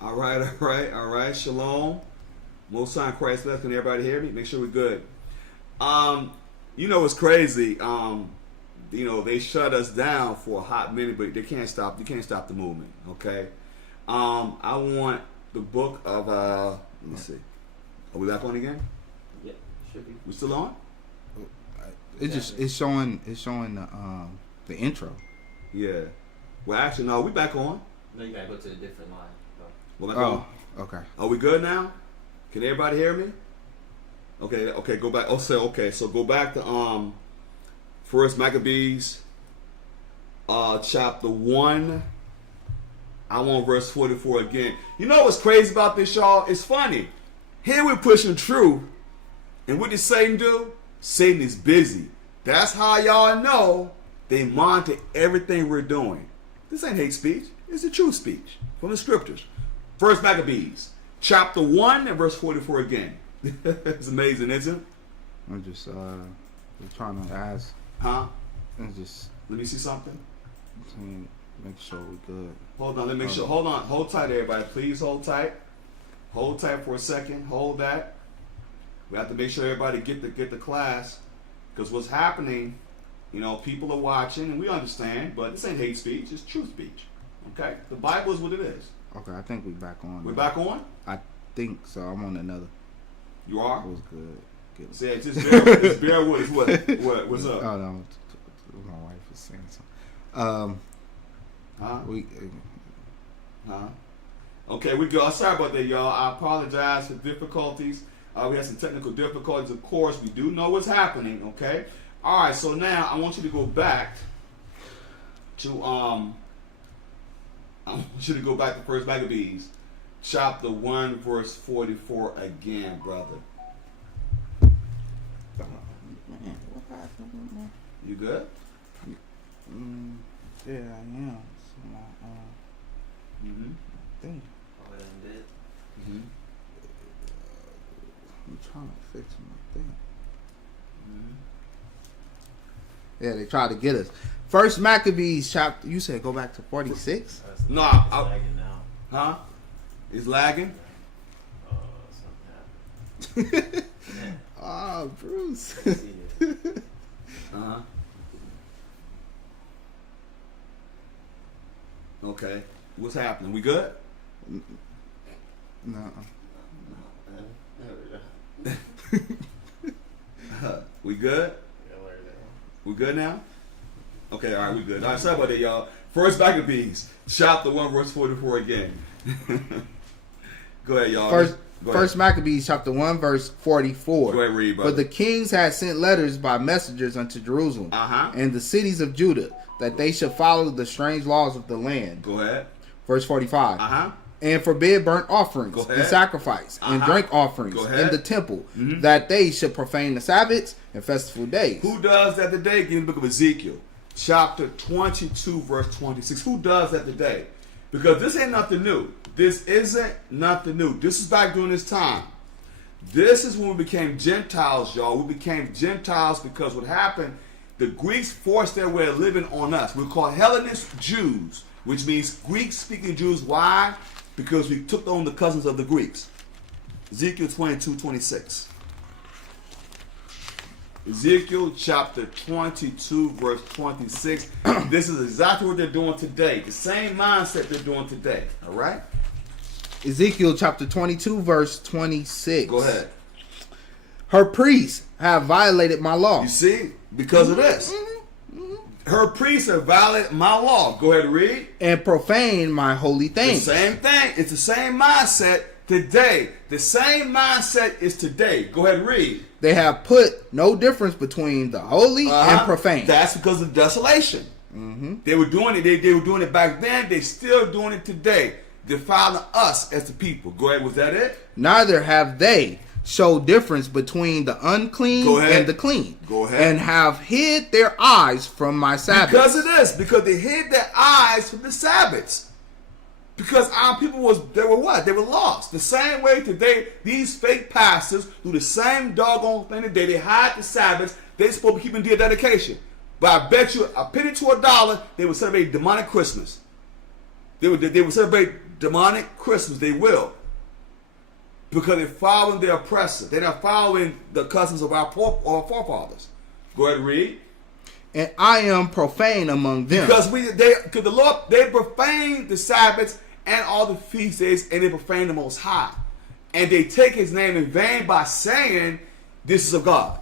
All right, all right, all right. Shalom. Most High in Christ left. Can everybody hear me? Make sure we're good. You know it's crazy. They shut us down for a hot minute, but they can't stop. You can't stop the movement. Okay. I want the book of. Let me see. Are we back on again? Yeah, should be. We still on? It's showing the intro. Yeah. Well, actually, no. We back on. No, you gotta go to a different line. We're back on. Okay. Are we good now? Can everybody hear me? Okay, go back. So go back to First Maccabees, chapter 1. I want verse 44 again. You know what's crazy about this, y'all? It's funny. Here we're pushing truth, and what does Satan do? Satan is busy. That's how y'all know they monitor everything we're doing. This ain't hate speech. It's the true speech from the scriptures. First Maccabees, chapter 1 and verse 44 again. It's amazing, isn't it? I'm just trying to ask. Huh? And just Let me see something. make sure we're good. Hold on, let me make sure. Hold on. Hold tight, everybody. Please hold tight. Hold tight for a second. Hold that. We have to make sure everybody get the class. Because what's happening, people are watching, and we understand, but this ain't hate speech. It's true speech. Okay? The Bible is what it is. Okay, I think we're back on. We're back on? I think so. I'm on another. You are? It was good. Good. Say it. Just bear with us. What's up? Oh, no. My wife was saying something. Huh? Okay, we go. Sorry about that, y'all. I apologize for difficulties. We had some technical difficulties. Of course, we do know what's happening. Okay. All right. So now I want you to go back to I want you to go back to First Maccabees, chapter 1, verse 44 again, brother. Man, what happened, man? You good? Yeah, I am. So my thing. Oh, and did. Mm-hmm. I'm trying to fix my thing. Mm-hmm. Yeah, they tried to get us. First Maccabees chapter. You said go back to 46. No, It's lagging now. Huh? It's lagging? Something happened. Oh, Bruce. I see it. Uh-huh. Okay. What's happening? We good? No. We good? Yeah, where is it? We good now? Okay, all right, we good. All right, sorry about that, y'all. First Maccabees, chapter 1, verse 44 again. Go ahead, y'all. First Maccabees chapter 1 verse 44. Go ahead, read, brother. For the kings had sent letters by messengers unto Jerusalem and the cities of Judah, that they should follow the strange laws of the land. Go ahead. Verse 45. And forbid burnt offerings and sacrifice and drink offerings in the temple, that they should profane the Sabbaths and festival days. Who does that today? Get in the book of Ezekiel, chapter 22, verse 26. Who does that today? Because this ain't nothing new. This isn't nothing new. This is back during this time. This is when we became Gentiles, y'all. We became Gentiles because what happened, the Greeks forced their way of living on us. We're called Hellenist Jews, which means Greek-speaking Jews. Why? Because we took on the cousins of the Greeks. Ezekiel 22, 26. Ezekiel chapter 22, verse 26. This is exactly what they're doing today. The same mindset they're doing today. All right? Ezekiel chapter 22, verse 26. Go ahead. Her priests have violated my law. You see? Because of this. Her priests have violated my law. Go ahead and read. And profane my holy things. The same thing. It's the same mindset today. The same mindset is today. Go ahead and read. They have put no difference between the holy and profane. That's because of desolation. They were doing it. They were doing it back then. They're still doing it today. Defiling us as the people. Go ahead. Was that it? Neither have they showed difference between the unclean and the clean. Go ahead. And have hid their eyes from my Sabbaths. Because of this. Because they hid their eyes from the Sabbaths. Because our people they were what? They were lost. The same way today, these fake pastors do the same doggone thing today. They hide the Sabbaths. They're supposed to be keeping their dedication. But I bet you a penny to a dollar, they would celebrate demonic Christmas. They would celebrate demonic Christmas. They will. Because they're following their oppressor. They're not following the customs of our forefathers. Go ahead and read. And I am profane among them. Because the Lord, they profane the Sabbaths and all the feast days, and they profane the Most High. And they take his name in vain by saying, this is of God.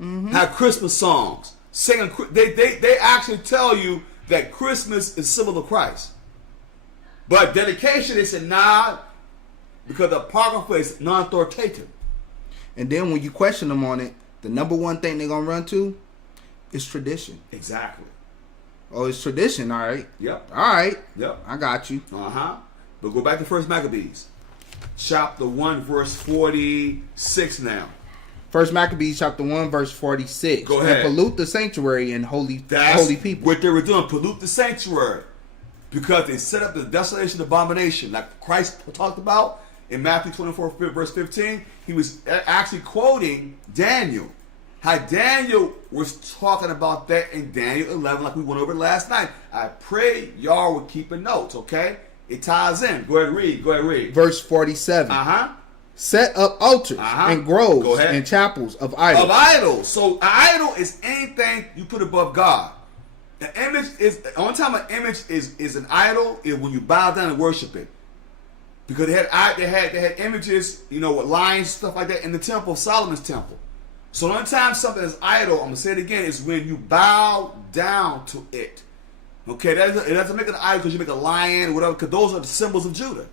Have Christmas songs. Singing, they actually tell you that Christmas is symbol of Christ. But dedication, they said, nah, because the Apocrypha is non-authoritative. And then when you question them on it, the number one thing they're going to run to is tradition. Exactly. Oh, it's tradition, all right. Yep. All right. Yep. I got you. But go back to 1 Maccabees. Chapter 1, verse 46 now. 1 Maccabees chapter 1, verse 46. Go ahead. And pollute the sanctuary and holy people. What they were doing, pollute the sanctuary. Because they set up the desolation abomination. Like Christ talked about in Matthew 24, verse 15. He was actually quoting Daniel. How Daniel was talking about that in Daniel 11, like we went over last night. I pray y'all were keeping notes, okay? It ties in. Go ahead and read. Go ahead and read. Verse 47. Set up altars and groves and chapels of idols. Of idols. So an idol is anything you put above God. The image is, the only time an image is an idol is when you bow down and worship it. Because they had images, you know, with lions, stuff like that in the temple, Solomon's temple. So the only time something is idol, I'm going to say it again, is when you bow down to it. Okay, it doesn't make it an idol because you make a lion or whatever, because those are the symbols of Judah.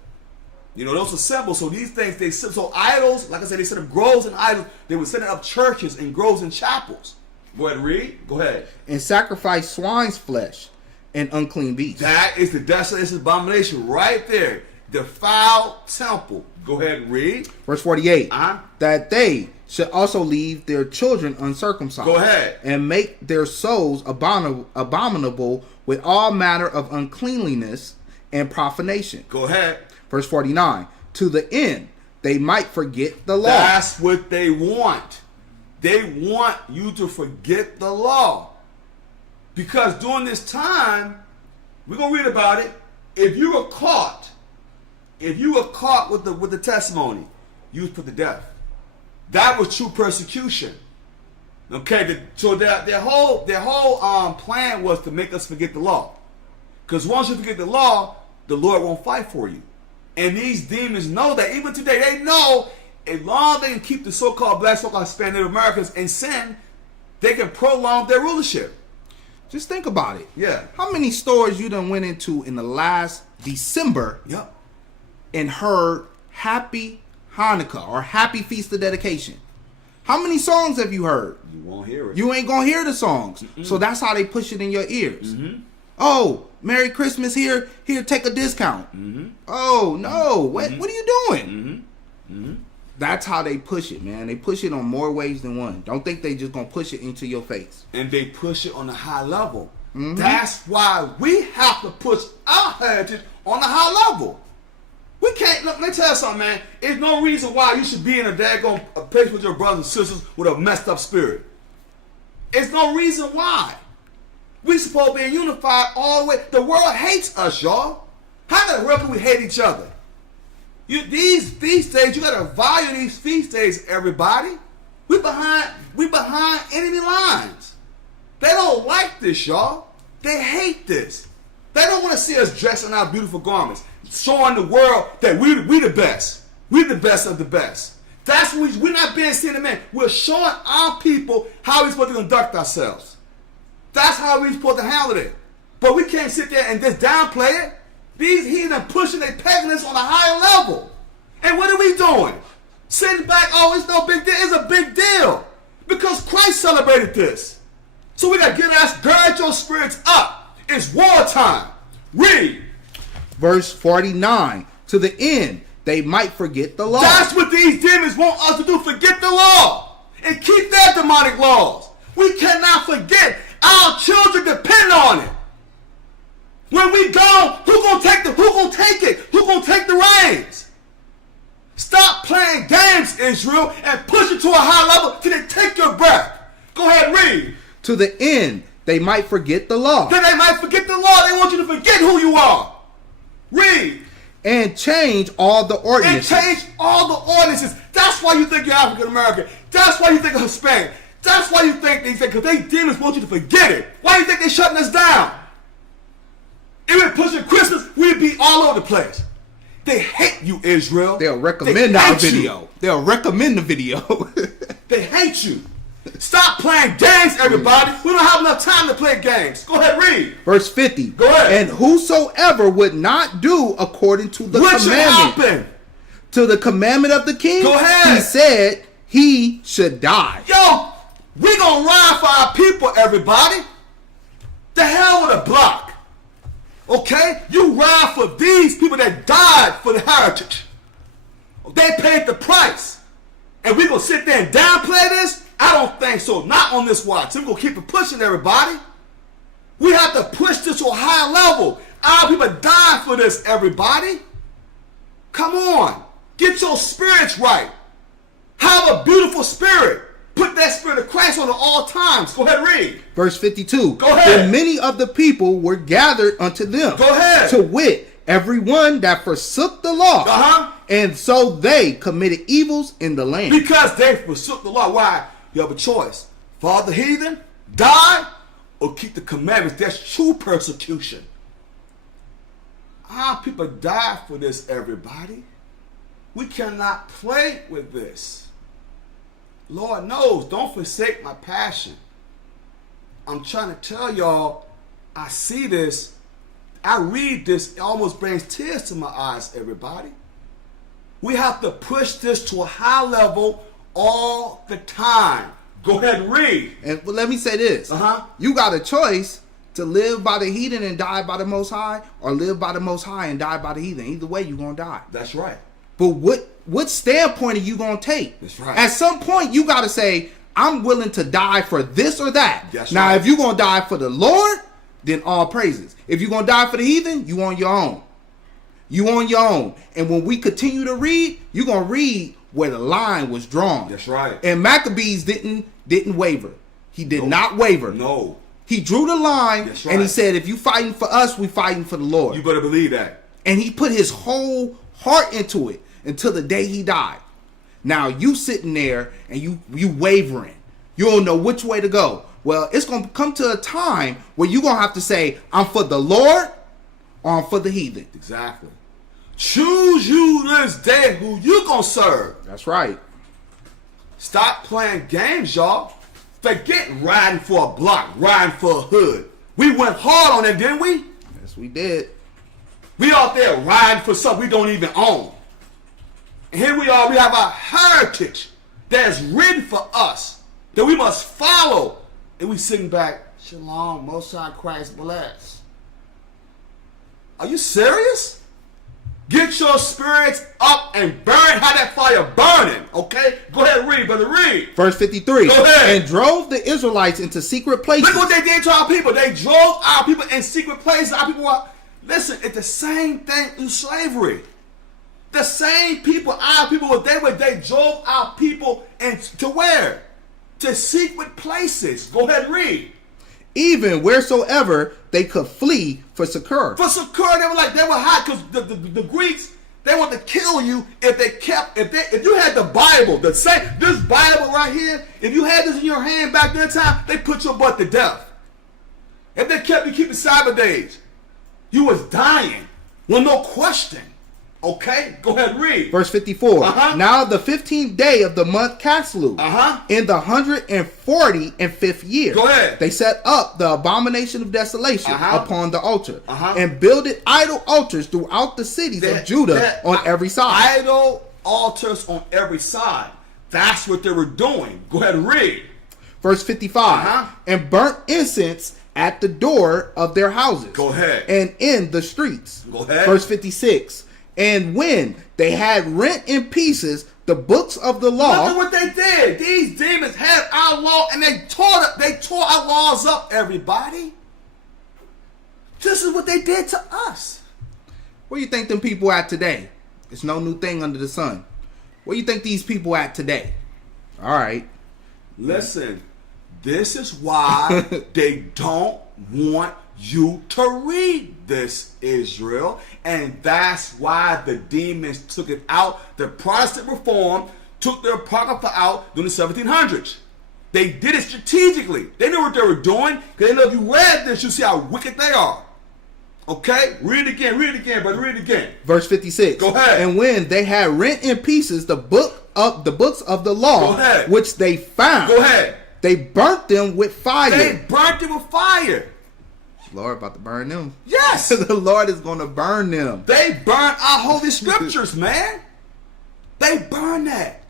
You know, those are symbols. So these things, so idols, like I said, they set up groves and idols. They were setting up churches and groves and chapels. Go ahead, read. Go ahead. And sacrifice swine's flesh and unclean beasts. That is the desolation abomination right there. Defiled temple. Go ahead and read. Verse 48. That they should also leave their children uncircumcised. Go ahead. And make their souls abominable with all manner of uncleanliness and profanation. Go ahead. Verse 49. To the end they might forget the law. That's what they want. They want you to forget the law. Because during this time, we're going to read about it. If you were caught with the testimony, you was put to death. That was true persecution. Okay, so their whole plan was to make us forget the law. Because once you forget the law, the Lord won't fight for you. And these demons know that. Even today, they know as long as they can keep the so-called black, so-called Hispanic Native Americans in sin, they can prolong their rulership. Just think about it. Yeah. How many stores you done went into in the last December and heard Happy Hanukkah or Happy Feast of Dedication? How many songs have you heard? You won't hear it. You ain't gonna hear the songs. So that's how they push it in your ears. Oh, Merry Christmas here. Here, take a discount. Oh, no. What are you doing? That's how they push it, man. They push it on more ways than one. Don't think they just gonna push it into your face. And they push it on a high level. That's why we have to push our heritage on a high level. We can't, look, let me tell you something, man. There's no reason why you should be in a daggone place with your brothers and sisters with a messed up spirit. There's no reason why. We supposed to be unified all the way. The world hates us, y'all. How the world can we hate each other? These feast days, you gotta value these feast days, everybody. We behind enemy lines. They don't like this, y'all. They hate this. They don't want to see us dressed in our beautiful garments, showing the world that we the best. We're the best of the best. That's what we're not being seen, man. We're showing our people how we're supposed to conduct ourselves. That's how we're supposed to handle it. But we can't sit there and just downplay it. These heathen pushing their paganism on a higher level. And what are we doing? Sitting back, oh, it's no big deal. It's a big deal. Because Christ celebrated this. So we got to gird your spirits up. It's wartime. Read. Verse 49. To the end, they might forget the law. That's what these demons want us to do. Forget the law. And keep their demonic laws. We cannot forget. Our children depend on it. When we go, who gonna take it? Who gonna take the reins? Stop playing games, Israel, and push it to a high level till they take your breath. Go ahead and read. To the end, they might forget the law. Then they might forget the law. They want you to forget who you are. Read. and change all the And ordinances. change all the ordinances. That's why you think you're African American. That's why you think you're Hispanic. That's why you think these things, because they demons want you to forget it. Why do you think they're shutting us down? If we're pushing Christmas, we'd be all over the place. They hate you, Israel. They'll They recommend our hate you. video. They'll recommend the video. They hate you. Stop playing games, everybody. We don't have enough time to play games. Go ahead, read. Verse 50. Go ahead. And whosoever would not do according to the What should commandment, happen? to the commandment of the king, Go ahead. he said he should die. Yo, we gonna ride for our people, everybody. The hell with a block. Okay? You ride for these people that died for the heritage. They paid the price. And we gonna sit there and downplay this? I don't think so. Not on this watch. We're gonna keep it pushing, everybody. We have to push this to a higher level. Our people died for this, everybody. Come on. Get your spirits right. Have a beautiful spirit. Put that spirit of Christ on at all times. Go ahead, read. Verse 52. Go ahead. And many of the people were gathered unto them. Go ahead. To wit, everyone that forsook the law. Uh-huh. And so they committed evils in the land. Because they forsook the law. Why? You have a choice. Follow the heathen, die, or keep the commandments. That's true persecution. Our people died for this, everybody. We cannot play with this. Lord knows, don't forsake my passion. I'm trying to tell y'all, I see this, I read this, it almost brings tears to my eyes, everybody. We have to push this to a high level all the time. Go ahead and read. And well, let me say this. You got a choice to live by the heathen and die by the Most High, or live by the Most High and die by the heathen. Either way, you're going to die. That's right. But what standpoint are you going to take? That's right. At some point, you got to say, I'm willing to die for this or that. That's now, right. if you're going to die for the Lord, then all praises. If you're going to die for the heathen, you on your own. You on your own. And when we continue to read, you're going to read where the line was drawn. That's right. And Maccabees didn't waver. He did not waver. No. He drew the line, That's and he right. said, if you fighting for us, we fighting for the Lord. You better believe that. And he put his whole heart into it until the day he died. Now you sitting there and you wavering. You don't know which way to go. Well, it's going to come to a time where you're going to have to say, I'm for the Lord or I'm for the heathen. Exactly. Choose you this day who you gonna serve. That's right. Stop playing games, y'all. Forget riding for a block, riding for a hood. We went hard on it, didn't we? Yes, we did. We out there riding for something we don't even own. And here we are, we have a heritage that is written for us, that we must follow. And we sitting back, Shalom, Most High Christ bless. Are you serious? Get your spirits up and burn. Have that fire burning, okay? Go ahead and read, brother, read. Verse 53. Go ahead. And drove the Israelites into secret places. Look what they did to our people. They drove our people in secret places. Our people were, listen, it's the same thing in slavery. The same people, our people, they drove our people into where? To secret places. Go ahead and read. Even wheresoever they could flee for succor. For security, they were hot because the Greeks, they want to kill you if you had the Bible, this Bible right here, if you had this in your hand back then time, they put your butt to death. If they kept you keeping Sabbath days, you was dying. Well, no question. Okay, go ahead and read. Verse 54. Uh-huh. Now the 15th day of the month Caslu, in the 145th year, Go ahead. they set up the abomination of desolation Uh-huh. upon the altar, Uh-huh. and builded idol altars throughout the cities of Judah on every side. Idol altars on every side. That's what they were doing. Go ahead and read. Verse 55. Uh-huh. And burnt incense at the door of their houses. Go ahead. And in the streets. Go ahead. Verse 56. And when they had rent in pieces the books of the law. Look at what they did. These demons had our law and they tore our laws up, everybody. This is what they did to us. Where you think them people at today? It's no new thing under the sun. Where you think these people at today? All right. Listen, this is why they don't want you to read this, Israel. And that's why the demons took it out. The Protestant Reform took their Apocrypha out during the 1700s. They did it strategically. They knew what they were doing, because they know if you read this, you see how wicked they are. Okay? Read it again, brother, read it again. Verse 56. Go ahead. And when they had rent in pieces the books of the law, Go ahead. which they found, Go ahead. they burnt them with fire. They burnt it with fire. Lord about to burn them. Yes. The Lord is going to burn them. They burn our holy scriptures, man. They burn that.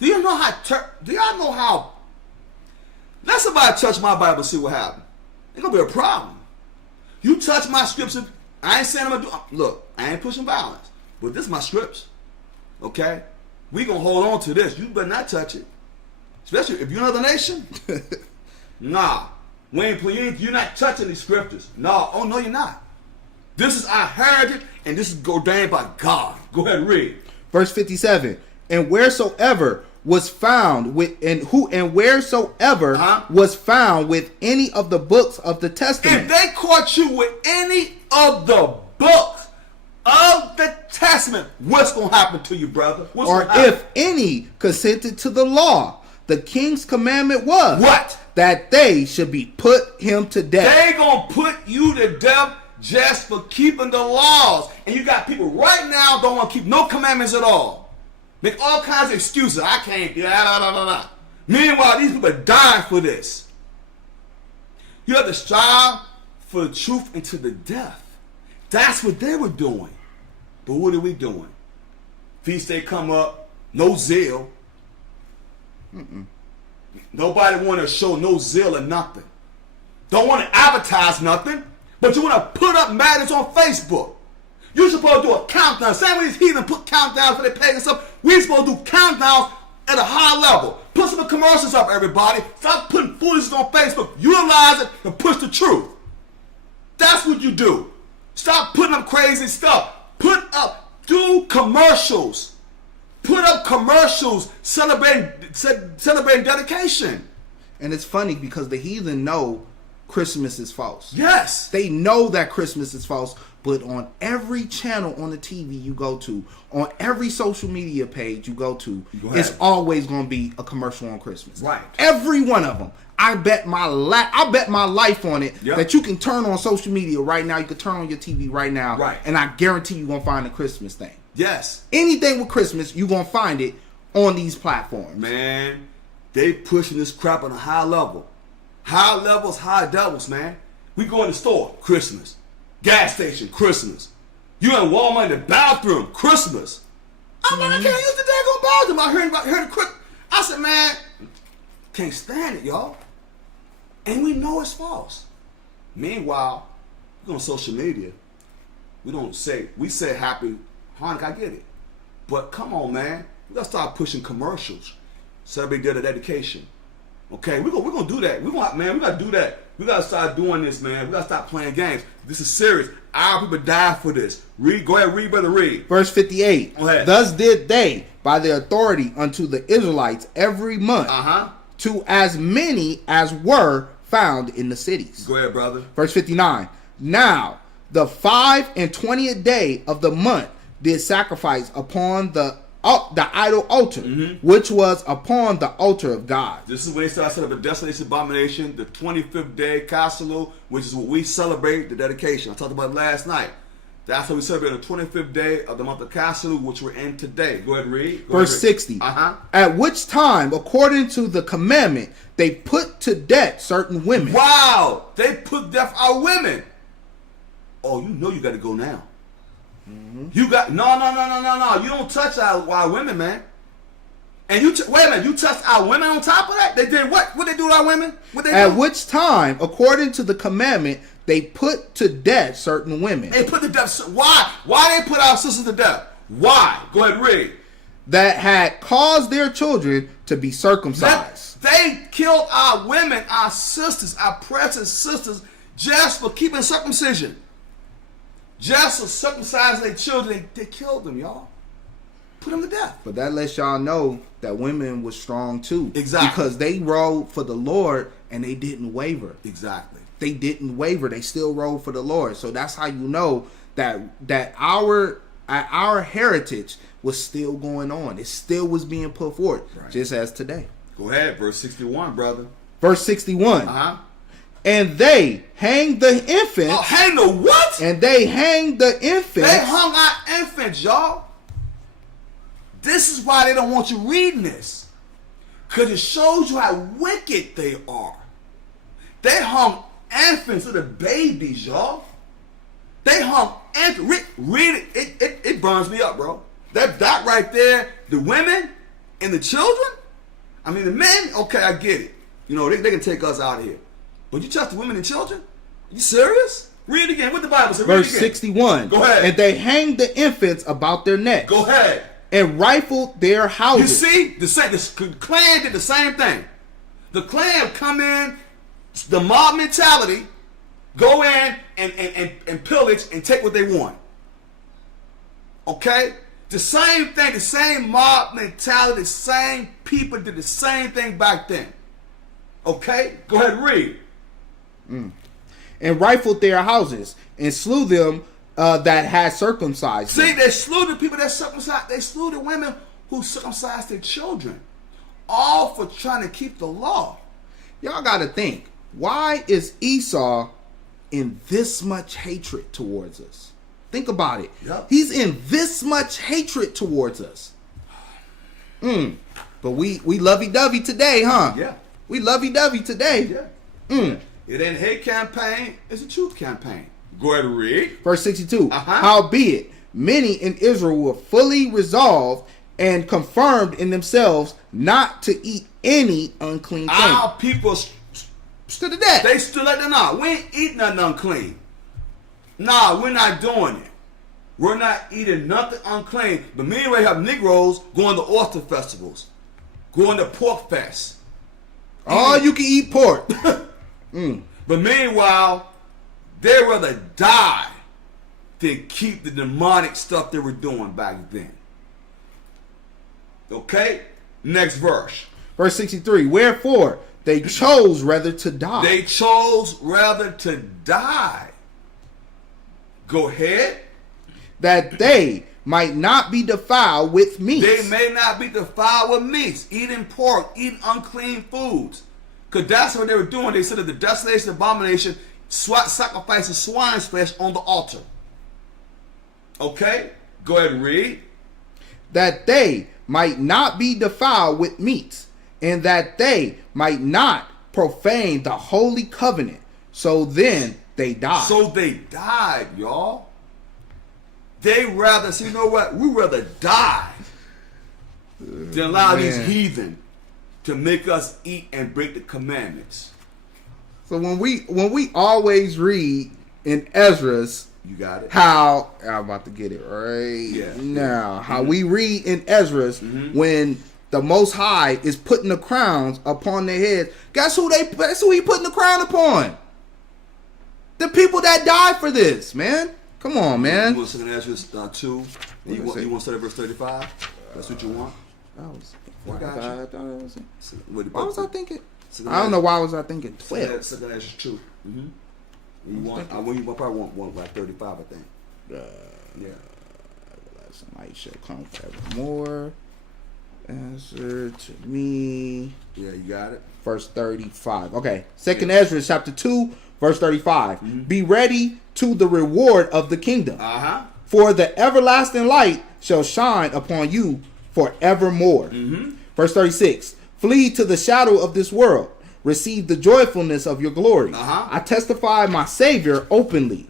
Do y'all know how? Let somebody touch my Bible and see what happens. It's gonna be a problem. You touch my scripture, I ain't saying I'm gonna do. Look, I ain't pushing violence, but this is my scripts. Okay, we gonna hold on to this. You better not touch it, especially if you're another nation. Nah, you're not touching these scriptures. No, oh no, you're not. This is our heritage, and this is ordained by God. Go ahead and read. Verse 57. And wheresoever was found with wheresoever was found with any of the books of the Testament. If they caught you with any of the books of the Testament, what's going to happen to you, brother? Or if any consented to the law, the king's commandment was what? That they should be put him to death. They going to put you to death just for keeping the laws. And you got people right now don't want to keep no commandments at all. Make all kinds of excuses. I can't. Meanwhile, these people are dying for this. You have to strive for the truth into the death. That's what they were doing. But what are we doing? Feast day come up, no zeal. Nobody want to show no zeal or nothing. Don't want to advertise nothing, but you want to put up matters on Facebook. You're supposed to do a countdown. Same way these heathen put countdowns for their pagan stuff. We're supposed to do countdowns at a high level. Put some commercials up, everybody. Stop putting foolishness on Facebook. Utilize it and push the truth. That's what you do. Stop putting up crazy stuff. Do commercials. Put up commercials celebrating dedication. And it's funny because the heathen know Christmas is false. Yes. They know that Christmas is false. But on every channel on the TV you go to, on every social media page you go to, it's always going to be a commercial on Christmas. Right. Every one of them. I bet my life on it that you can turn on social media right now. You can turn on your TV right now. Right. And I guarantee you're going to find a Christmas thing. Yes. Anything with Christmas, you're going to find it on these platforms. Man, they pushing this crap on a high level. High levels, high devils, man. We go in the store, Christmas. Gas station, Christmas. You in Walmart in the bathroom, Christmas. I can't use the daggone bathroom. I heard it quick. I said, man, can't stand it, y'all. And we know it's false. Meanwhile, we go on social media. We say happy Hanukkah, I get it. But come on, man. We gotta start pushing commercials. Celebrate their dedication. Okay, we're gonna do that. We gotta do that. We gotta start doing this, man. We gotta stop playing games. This is serious. Our people die for this. Go ahead, read, brother, read. Verse 58. Go ahead. Thus did they, by their authority unto the Israelites every month, to as many as were found in the cities. Go ahead, brother. Verse 59. Now, the 25th day of the month did sacrifice upon the idol altar, which was upon the altar of God. This is when they started setting up a desolation abomination, the 25th day, Kaselu, which is what we celebrate, the dedication. I talked about it last night. That's what we celebrate on the 25th day of the month of Kaselu, which we're in today. Go ahead and read. Verse 60. At which time, according to the commandment, they put to death certain women. Wow! They put death our women. Oh, you know you got to go now. You got no. You don't touch our women, man. And wait a minute, you touched our women on top of that? They did what? What they do to our women? What they do? At which time, according to the commandment, they put to death certain women. They put to death. Why? Why they put our sisters to death? Why? Go ahead and read. That had caused their children to be circumcised. They killed our women, our sisters, our precious sisters, just for keeping circumcision. Just for circumcising their children, they killed them, y'all. Put them to death. But that lets y'all know that women was strong too. Exactly. Because they rode for the Lord and they didn't waver. Exactly. they didn't waver. They still rode for the Lord. So that's how you know that our heritage was still going on. It still was being put forth, Right. just as today. Go ahead, verse 61, brother. Verse 61. Uh-huh. And they hanged the infant. Oh, hang the what? And they hanged the infant. They hung our infants, y'all. This is why they don't want you reading this. Because it shows you how wicked they are. They hung infants, little babies, y'all. They hung infants. Read it. It burns me up, bro. That right there, the women and the children. I mean, the men, okay, I get it. You know, they can take us out of here. But you trust the women and children? You serious? Read it again. What the Bible says? Verse 61. Go ahead. And they hanged the infants about their necks. Go ahead. And rifled their You houses. see, the Klan did the same thing. The Klan come in, the mob mentality, go in and pillage and take what they want. Okay? The same thing, the same mob mentality, the same people did the same thing back then. Okay? Go ahead and read. And rifled their houses. And slew them that had circumcised See, them. they slew the people that circumcised. They slew the women who circumcised their children. All for trying to keep the law. Y'all got to think. Why is Esau in this much hatred towards us? Think about it. Yep. He's in this much hatred towards us. But we lovey-dovey today, huh? Yeah. We lovey-dovey today. Yeah. It ain't a hate campaign, it's a truth campaign. Go ahead and read. Verse 62. Uh-huh. Howbeit, many in Israel were fully resolved and confirmed in themselves not to eat any unclean thing. Our people To the death. they stood like that. Nah, we ain't eating nothing unclean. Nah, we're not doing it. We're not eating nothing unclean. But meanwhile, you have Negroes going to oyster festivals, going to pork fests. All you can eat pork. But meanwhile, they'd rather die than keep the demonic stuff they were doing back then. Okay? Next verse. Verse 63. Wherefore they chose rather to die. They chose rather to die. Go ahead. That they might not be defiled with meats. They may not be defiled with meats, eating pork, eating unclean foods. Because that's what they were doing. They said that the desolation, abomination, sacrificing swine's flesh on the altar. Okay? Go ahead and read. That they might not be defiled with meats, and that they might not profane the holy covenant. So then they died. So they died, y'all. They rather, see, you know what? We rather die than allow these Man. heathen to make us eat and break the commandments. So when we always read in Ezra's You got it? how I'm about to get it right Yeah. now. How we read in Ezra's when the Most High is putting the crowns upon their heads. Guess who he putting the crown upon? The people that died for this, man. Come on, You man. want to second Ezra 2? And you want to start at verse 35? That's what you want? That was, I got you. why was I thinking? I don't know why was I thinking 12. Second Ezra 2. You want? You probably want like 35, I think. Yeah. Light shall come forevermore. Answer to me. Yeah, you got it. Verse 35. Okay. Second Ezra chapter 2, verse 35. Be ready to the reward of the kingdom. For the everlasting light shall shine upon you forevermore. Verse 36. Flee to the shadow of this world. Receive the joyfulness of your glory. I testify my Savior openly.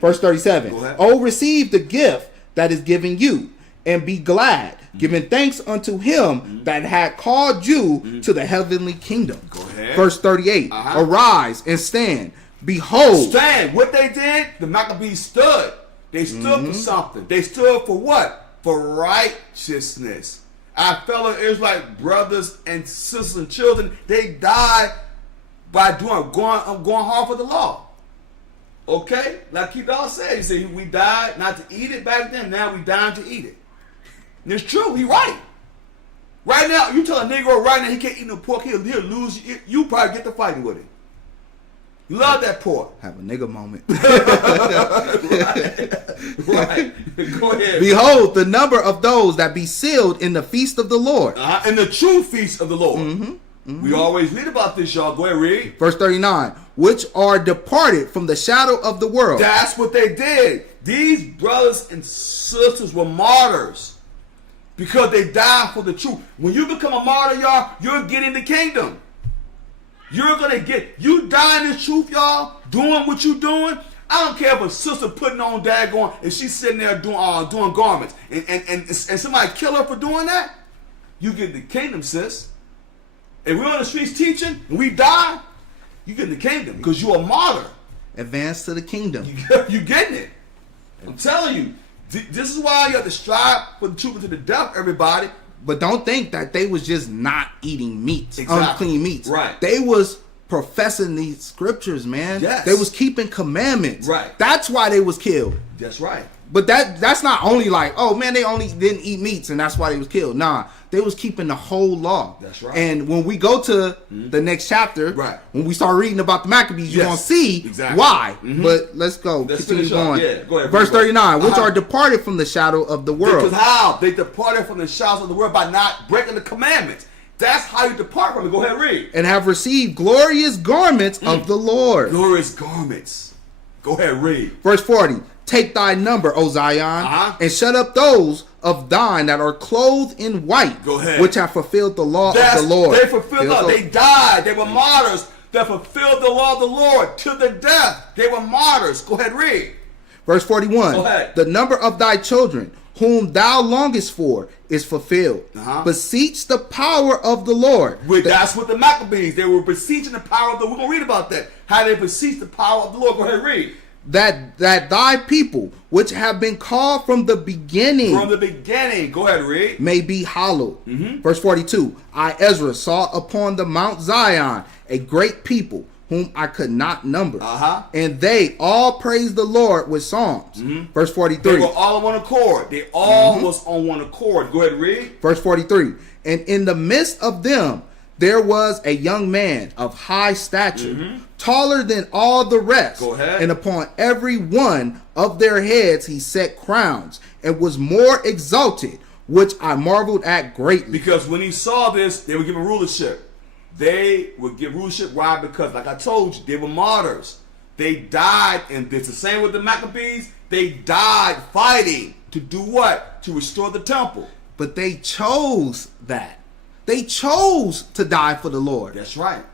Verse 37. Go ahead. Oh, receive the gift that is given you, and be glad, giving thanks unto him that had called you to the heavenly kingdom. Go ahead. Verse 38. Arise and stand. Behold. Stand. What they did, the Maccabees stood. They stood for something. They stood for what? For righteousness. Our fellow Israelite brothers and sisters and children, they died by going hard for the law. Okay? Like Keith Dawes said, he said, we died not to eat it back then, now we dying to eat it. And it's true, he right. Right now, you tell a Negro right now he can't eat no pork, he'll lose. You probably get to fighting with him. You love that pork. Have a nigga moment. Right. Go ahead. Behold, the number of those that be sealed in the feast of the Lord. In the true feast of the Lord. We always read about this, y'all. Go ahead, read. Verse 39, which are departed from the shadow of the world. That's what they did. These brothers and sisters were martyrs because they died for the truth. When you become a martyr, y'all, you're getting the kingdom. You're going to get, you die in the truth, y'all, doing what you're doing. I don't care if a sister putting on daggone and she's sitting there doing garments and somebody kill her for doing that. You get the kingdom, sis. If we're on the streets teaching and we die, you get the kingdom because you're a martyr. Advance to the kingdom. You getting it. I'm telling you. This is why you have to strive for the truth to the death, everybody. But don't think that they was just not eating meats, Exactly. unclean meats. Right. They was professing these scriptures, man. Yes. They was keeping commandments. Right. That's why they was killed. That's right. But that's not only like, oh man, they only didn't eat meats and that's why they was killed. Nah, they was keeping the whole law. That's right. And when we go to the next chapter, Right. when we start reading about the Maccabees, you're Yes. gonna see Exactly. why. Mhm. But let's go. Let's Continue finish up. going. Yeah, go ahead. Verse 39, which Uh-huh. are departed from the shadow of the world. Because how? They departed from the shouts of the world by not breaking the commandments. That's how you depart from it. Go ahead, read. And have received glorious garments of the Lord. Glorious garments. Go ahead, read. Verse 40, take thy number, O Zion, and shut up those of thine that are clothed in white, Go ahead. which have fulfilled the law of the Lord. They fulfilled the law. They died. They were martyrs that fulfilled the law of the Lord to the death. They were martyrs. Go ahead, read. Verse 41, Go ahead. the number of thy children, whom thou longest for, is fulfilled. Beseech the power of the Lord. That's what the Maccabees, they were beseeching the power of the, we're going to read about that. How they beseech the power of the Lord. Go ahead, read. That thy people, which have been called from the beginning, From the beginning. Go ahead, read. may be hallowed. Verse 42, I, Ezra, saw upon the Mount Zion a great people, whom I could not number. And they all praised the Lord with psalms. Verse 43. They were all on one accord. They all was on one accord. Go ahead, read. Verse 43. And in the midst of them, there was a young man of high stature, taller than all the rest. Go ahead. And upon every one of their heads he set crowns, and was more exalted, which I marveled at greatly. Because when he saw this, they were given rulership. They would give rulership. Why? Because, like I told you, they were martyrs. They died in this. The same with the Maccabees. They died fighting to do what? To restore the temple. But they chose that. They chose to die for the Lord. That's right.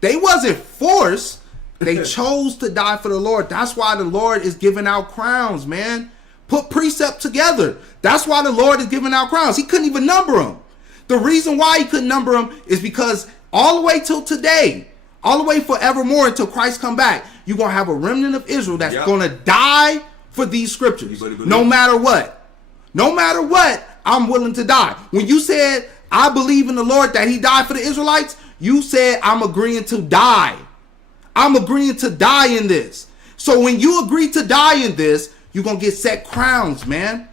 They wasn't forced. They chose to die for the Lord. That's why the Lord is giving out crowns, man. Put precept together. That's why the Lord is giving out crowns. He couldn't even number them. The reason why he couldn't number them is because all the way till today, all the way forevermore until Christ come back, you're going to have a remnant of Israel that's going to die for these scriptures. No matter what. No matter what, I'm willing to die. When you said, I believe in the Lord that he died for the Israelites, you said, I'm agreeing to die. I'm agreeing to die in this. So when you agree to die in this, you're going to get set crowns, man.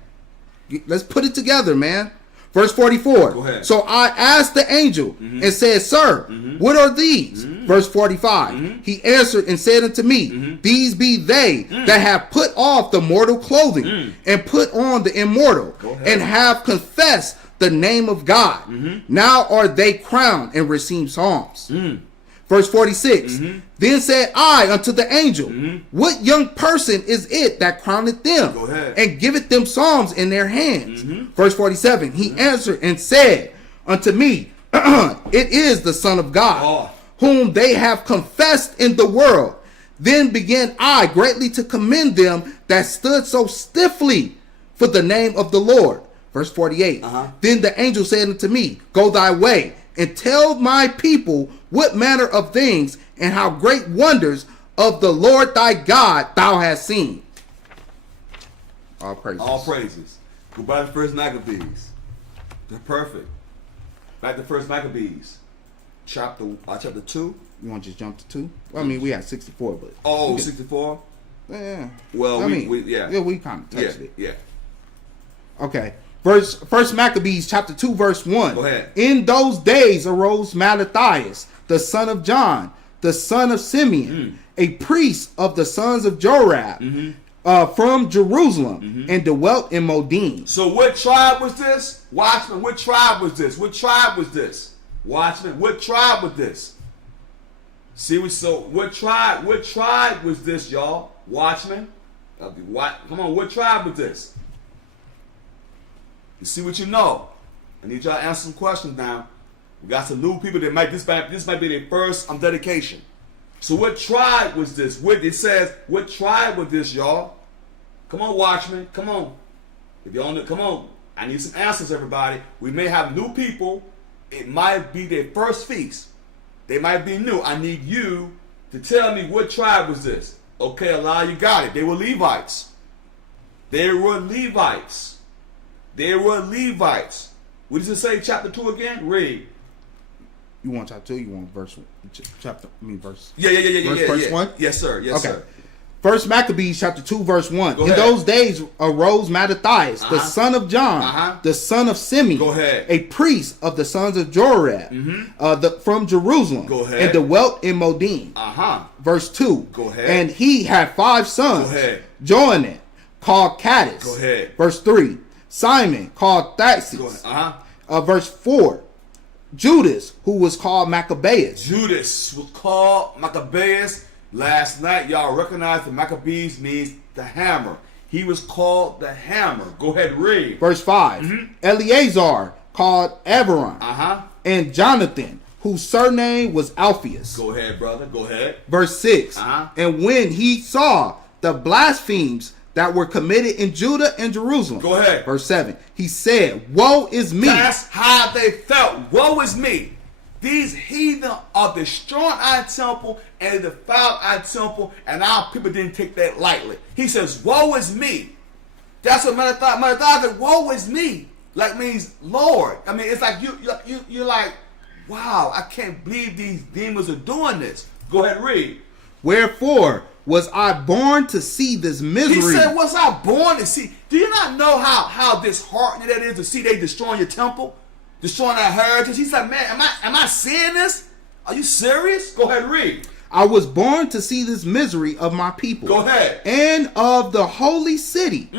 Let's put it together, man. Verse 44. Go ahead. So I asked the angel and said, Sir, what are these? Verse 45. He answered and said unto me, These be they that have put off the mortal clothing and put on the immortal, and have confessed the name of God. Now are they crowned and receive psalms. Verse 46. Then said I unto the angel, What young person is it that crowneth them, Go ahead. and giveth them psalms in their hands? Verse 47. He answered and said unto me, It is the Son of God, whom they have confessed in the world. Then began I greatly to commend them that stood so stiffly for the name of the Lord. Verse 48. Then the angel said unto me, Go thy way, and tell my people what manner of things and how great wonders of the Lord thy God thou hast seen. All praises. All praises. Go by the first Maccabees. They're perfect. Back to first Maccabees. Chapter 2. You want to just jump to 2? Well, I mean, we had 64, but... Oh, 64? Yeah. Well, we kind of touched it. Yeah. Okay. First Maccabees chapter 2 verse 1. Go ahead. In those days arose Mattathias, the son of John, the son of Simeon, a priest of the sons of Jorab, from Jerusalem, and dwelt in Modin. So what tribe was this? Watchman, what tribe was this? What tribe was this? Watchman, what tribe was this? See, what tribe was this, y'all? Watchman? Come on, what tribe was this? You see what you know. I need y'all to answer some questions now. We got some new people that this might be their first dedication. So what tribe was this? It says, what tribe was this, y'all? Come on, Watchmen. Come on. If y'all know, come on. I need some answers, everybody. We may have new people. It might be their first feast. They might be new. I need you to tell me what tribe was this. Okay, Allah, you got it. They were Levites. They were Levites. They were Levites. What does it say, chapter 2 again? Read. You want chapter 2? You want verse? Verse? Yeah. Verse 1? Yes, sir. Yes, sir. First Maccabees chapter 2 verse 1. Go In ahead. those days arose Mattathias, the son of John, the son of Simeon, Go ahead. a priest of the sons of Jorab, from Jerusalem, Go ahead. and dwelt in Modin. Verse 2. Go ahead. And he had 5 sons. Go ahead. Johanan, called Caddis. Go ahead. Verse 3. Simon, called Thyasis. Go ahead. Verse 4. Judas, who was called Maccabees. Judas was called Maccabees. Last night, y'all recognize the Maccabees means the hammer. He was called the hammer. Go ahead, read. Verse 5. Eleazar, called Abiram. And Jonathan, whose surname was Alphaeus. Go ahead, brother. Go ahead. Verse 6. And when he saw the blasphemies that were committed in Judah and Jerusalem. Go ahead. Verse 7. He said, woe is me. That's how they felt. Woe is me. These heathen are destroying our temple and defiled our temple, and our people didn't take that lightly. He says, woe is me. That's what Mattathias said, woe is me. Like means Lord. I mean, it's like you're like, wow, I can't believe these demons are doing this. Go ahead, read. Wherefore was I born to see this misery? He said, was I born to see? Do you not know how disheartening that is to see they destroying your temple? Destroying our heritage? He said, man, am I seeing this? Are you serious? Go ahead, read. I was born to see this misery of my people. Go ahead. And of the holy city,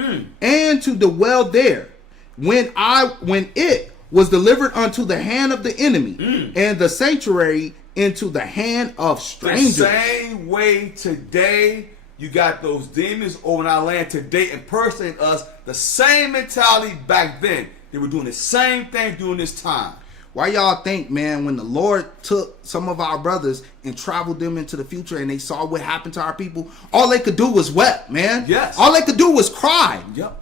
and to dwell there, when it was delivered unto the hand of the enemy, and the sanctuary into the hand of strangers. The same way today, you got those demons over in our land today impersonating us. The same mentality back then. They were doing the same thing during this time. Why y'all think, man, when the Lord took some of our brothers and traveled them into the future and they saw what happened to our people, all they could do was weep, man. Yes. All they could do was cry. Yep.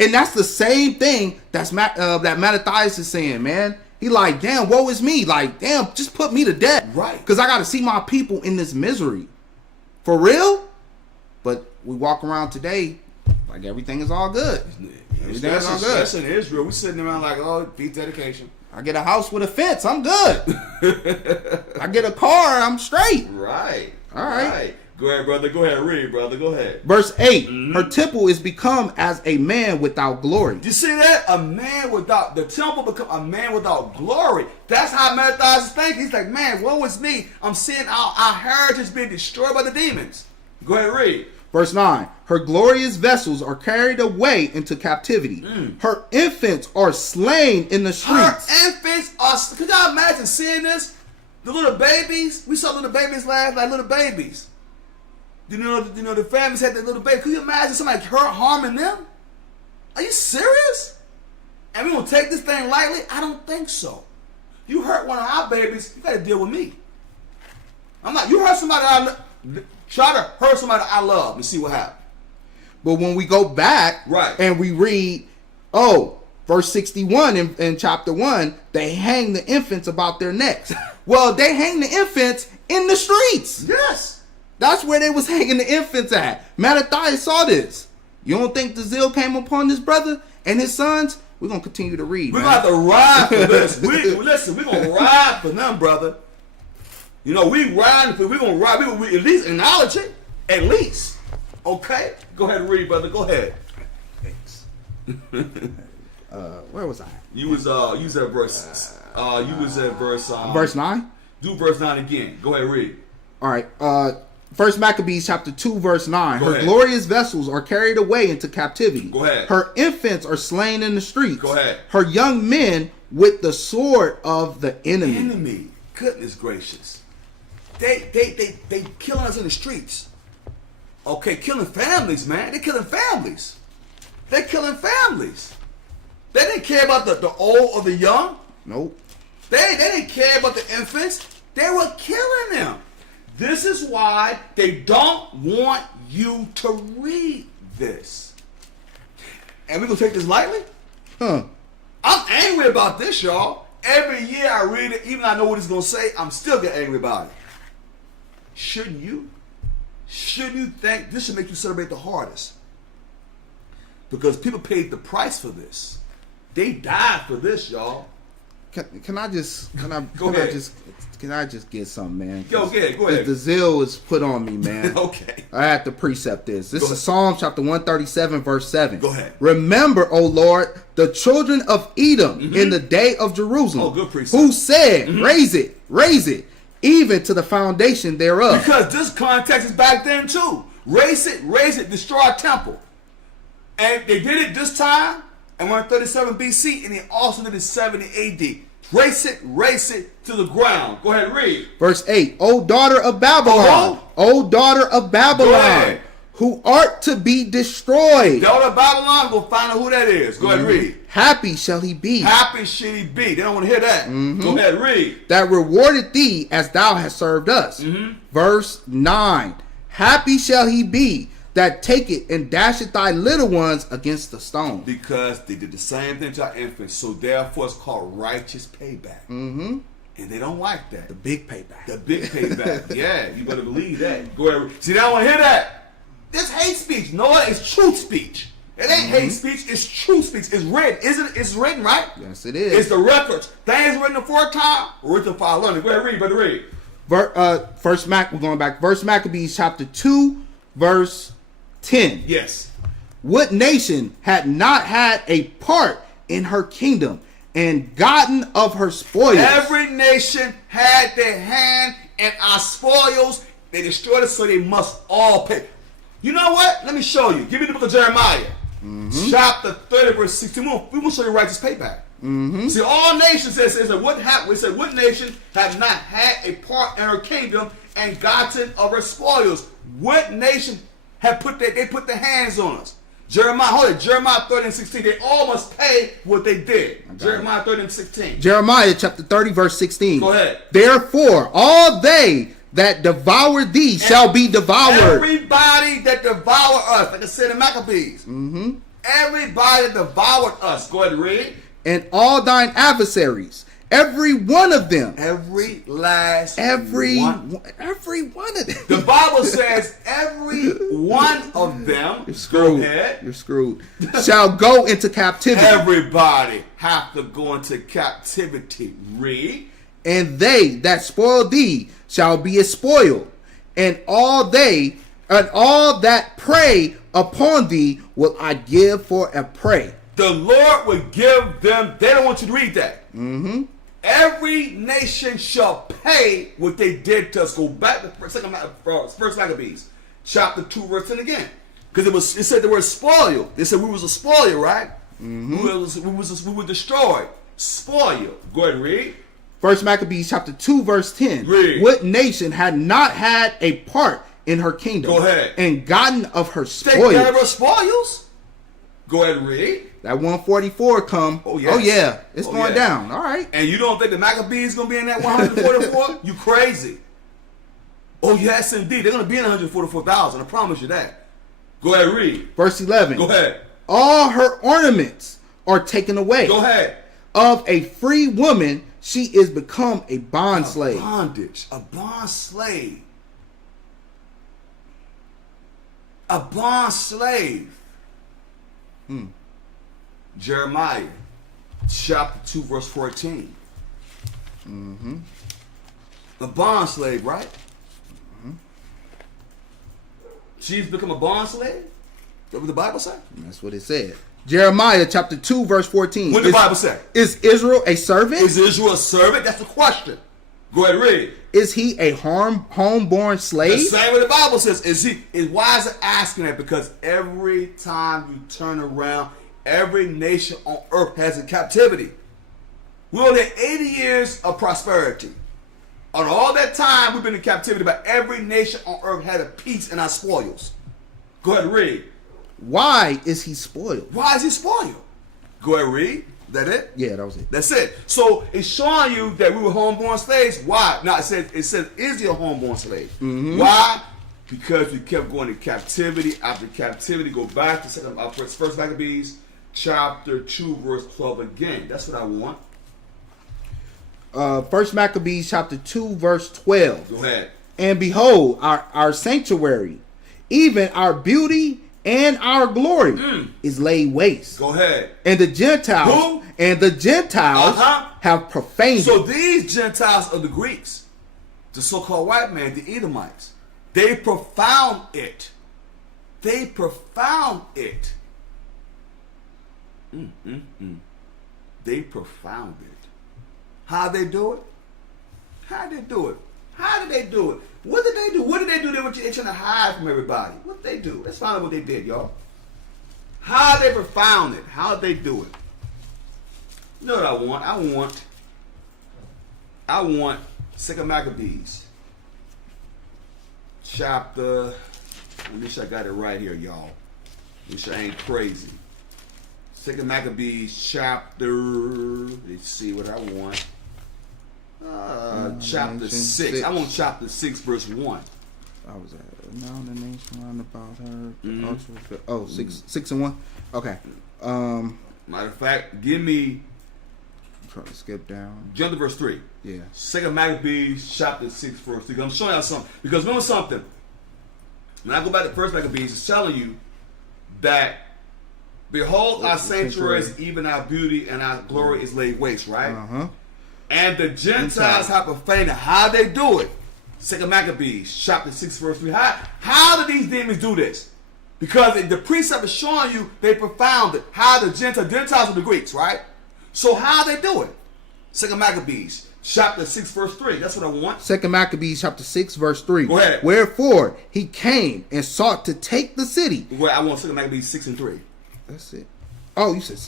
And that's the same thing that Mattathias is saying, man. He like, damn, woe is me. Like, damn, just put me to death. Right. Because I got to see my people in this misery. For real? But we walk around today like everything is all good. Everything is all good. Especially in Israel, we sitting around like, oh, feast dedication. I get a house with a fence, I'm good. I get a car, I'm straight. Right. All right. Go ahead, brother. Go ahead, read, brother. Go ahead. Verse 8. Her temple is become as a man without glory. Do you see that? The temple become a man without glory. That's how Mattathias is thinking. He's like, man, woe is me. I'm seeing our heritage being destroyed by the demons. Go ahead, read. Verse 9. Her glorious vessels are carried away into captivity. Her infants are slain in the streets. Her infants are... Could y'all imagine seeing this? The little babies. We saw little babies last like little babies. You know the families had their little baby. Could you imagine somebody harming them? Are you serious? And we gonna take this thing lightly? I don't think so. You hurt one of our babies, you gotta deal with me. I'm not. You hurt somebody try to hurt somebody I love and see what happens. But when we go back and we read, verse 61 in chapter 1, they hang the infants about their necks. Well, they hang the infants in the streets. Yes. That's where they was hanging the infants at. Mattathias saw this. You don't think the zeal came upon this brother and his sons? We're going to continue to read. We're going to have to ride for this. Listen, we're going to ride for them, brother. You know, we're going to ride. We at least acknowledge it. At least. Okay? Go ahead and read, brother. Go ahead. Thanks. Where was I? You was at verse. Verse 9. Do verse 9 again. Go ahead, read. All right. First Maccabees chapter 2 verse 9. Go Her ahead. glorious vessels are carried away into captivity. Go ahead. Her infants are slain in the streets. Go ahead. Her young men with the sword of the enemy. Enemy. Goodness gracious. They killing us in the streets. Okay, killing families, man. They killing families. They killing families. They didn't care about the old or the young. Nope. They didn't care about the infants. They were killing them. This is why they don't want you to read this. And we're going to take this lightly? Huh. I'm angry about this, y'all. Every year I read it, even though I know what it's going to say, I'm still getting angry about it. Shouldn't you? Shouldn't you think this should make you celebrate the hardest? Because people paid the price for this. They died for this, y'all. Can I just get something, man? Go ahead. The zeal is put on me, man. Okay. I have to precept this. This Go is ahead. Psalm chapter 137, verse 7. Go ahead. Remember, O Lord, the children of Edom in the day of Jerusalem. Oh, good precept. Who said, raise it, even to the foundation thereof. Because this context is back then too. Raise it, destroy our temple. And they did it this time, and we're in 37 BC, and they also did it 70 AD. Raise it to the ground. Go ahead, read. Verse 8, O daughter of Babylon, O daughter of Babylon, ahead. who art to be destroyed. Daughter of Babylon, go find out who that is. Go ahead, read. Happy shall he be Happy should he be. They don't want to hear that. Go ahead, read. that rewarded thee as thou hast served us. Verse 9, happy shall he be that taketh and dasheth thy little ones against the stone. Because they did the same thing to our infants, so therefore it's called righteous payback. And they don't like that. The big payback. The big payback. Yeah, you better believe that. Go ahead. See, they don't want to hear that. This hate speech. No, it's truth speech. It ain't hate speech. It's truth speech. It's written. Isn't it? It's written, right? Yes, it is. It's the records. Things written aforetime, written for our learning. Go ahead, read. Better read. We're going back. Verse Maccabees chapter 2, verse 10. Yes. What nation had not had a part in her kingdom and gotten of her spoils? Every nation had their hand in our spoils. They destroyed us, so they must all pay. You know what? Let me show you. Give me the book of Jeremiah. Chapter 30, verse 16. We will show you righteous payback. See, all nations says that what nation have not had a part in her kingdom and gotten of her spoils? What nation have put their hands on us? Jeremiah 30 and 16. They all must pay what they did. Jeremiah 30 and 16. Jeremiah chapter 30, verse 16. Go ahead. Therefore, all they that devour thee shall be devoured. Everybody that devoured us, like I said in Maccabees. Everybody that devoured us. Go ahead and read. And all thine adversaries, every one of them. Every last Every one. one of them. The Bible says every one of them. You're screwed. Go ahead. You're screwed. Shall go into captivity. Everybody have to go into captivity. Read. And they that spoil thee shall be spoiled, and all that prey upon thee will I give for a prey. The Lord will give them. They don't want you to read that. Every nation shall pay what they did to us. Go back to First Maccabees, chapter 2, verse 10 again, because it said the word spoil. They said we was a spoil, right? We were destroyed. Spoil. Go ahead and read. First Maccabees chapter 2, verse 10. Read. What nation had not had a part in her kingdom? Go ahead. And gotten of her Take care of spoils? her spoils. Go ahead and read. That 144 come. Oh, yes. Oh yeah, it's Oh, going yeah. down. All right. And you don't think the Maccabees gonna be in that 144? You crazy? Oh yes, indeed. They're gonna be in 144,000. I promise you that. Go ahead and read. Verse 11. Go ahead. All her ornaments are taken away. Go ahead. Of a free woman, she is become a bond slave. Bondage. A bond slave. A bond slave. Jeremiah chapter 2 verse 14. A bond slave, right? She's become a bond slave? That's what the Bible say? That's what it said. Jeremiah chapter 2 verse 14. What did the Bible say? Is Israel a servant? Is Israel a servant? That's the question. Go ahead, read. Is he a homeborn The slave? same way the Bible says. Why is it asking that? Because every time you turn around, every nation on earth has a captivity. We only had 80 years of prosperity. On all that time, we've been in captivity, but every nation on earth had a peace in our spoils. Go ahead, read. Why is he spoiled? Why is he spoiled? Go ahead, read. That it? Yeah, that was it. That's it. So it's showing you that we were homeborn slaves. Why? No, it says, is he a homeborn slave? Mm-hmm. Why? Because we kept going to captivity after captivity. Go back to First Maccabees chapter 2, verse 12 again. That's what I want. First Maccabees chapter 2, verse 12. Go ahead. And behold, our sanctuary, even our beauty and our glory is laid waste. Go ahead. And the Gentiles Who? Have profaned So it. these Gentiles are the Greeks, the so-called white man, the Edomites. They profound it. They profound it. They profound it. How they do it? How they do it? How did they do it? What did they do? What did they do? They were trying to hide from everybody. What did they do? Let's find out what they did, y'all. How they profound it? How did they do it? You know what I want? I want 2 Maccabees. Chapter, at least I got it right here, y'all. At least I ain't crazy. 2 Maccabees chapter, let's see what I want. Chapter 6. I want chapter 6, verse 1. I was at now the nation round about her. Mm-hmm. Oh, 6 and 1. Okay. Matter of fact, give me, Try to skip down. jump to verse 3. Yeah. 2 Maccabees chapter 6, verse 3. I'm showing y'all something. Because remember something. When I go back to 1 Maccabees, it's telling you that behold, our sanctuaries, even our beauty and our glory is laid waste, right? Uh-huh. And the Gentiles have profaned it. How they do it? 2 Maccabees chapter 6, verse 3. How do these demons do this? Because the precept is showing you they profound it. How the Gentiles are the Greeks, right? So how they do it? 2 Maccabees chapter 6, verse 3. That's what I want. 2 Maccabees chapter 6, verse 3. Go ahead. Wherefore he came and sought to take the city. Well, I want 2 Maccabees 6 and 3. That's it. Oh, you said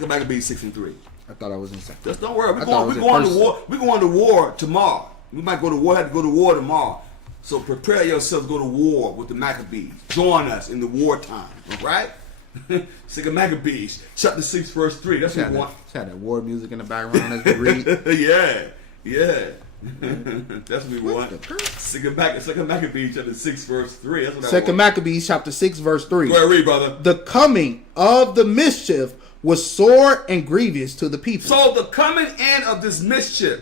2 Maccabees 6 and 3. I thought I was in second. Just don't worry. We're I thought going it was to in war. We're going to war tomorrow. We might go to war. Have to go to war tomorrow. So prepare yourself to go to war with the Maccabees. Join us in the wartime. All right? 2 Maccabees chapter 6, verse 3. That's what we want. Had that war music in the background as we read. yeah. That's what we want. 2 Maccabees chapter 6, verse 3. That's what I want. 2 Maccabees chapter 6, verse 3. Go ahead, read, brother. The coming of the mischief was sore and grievous to the people. So the coming in of this mischief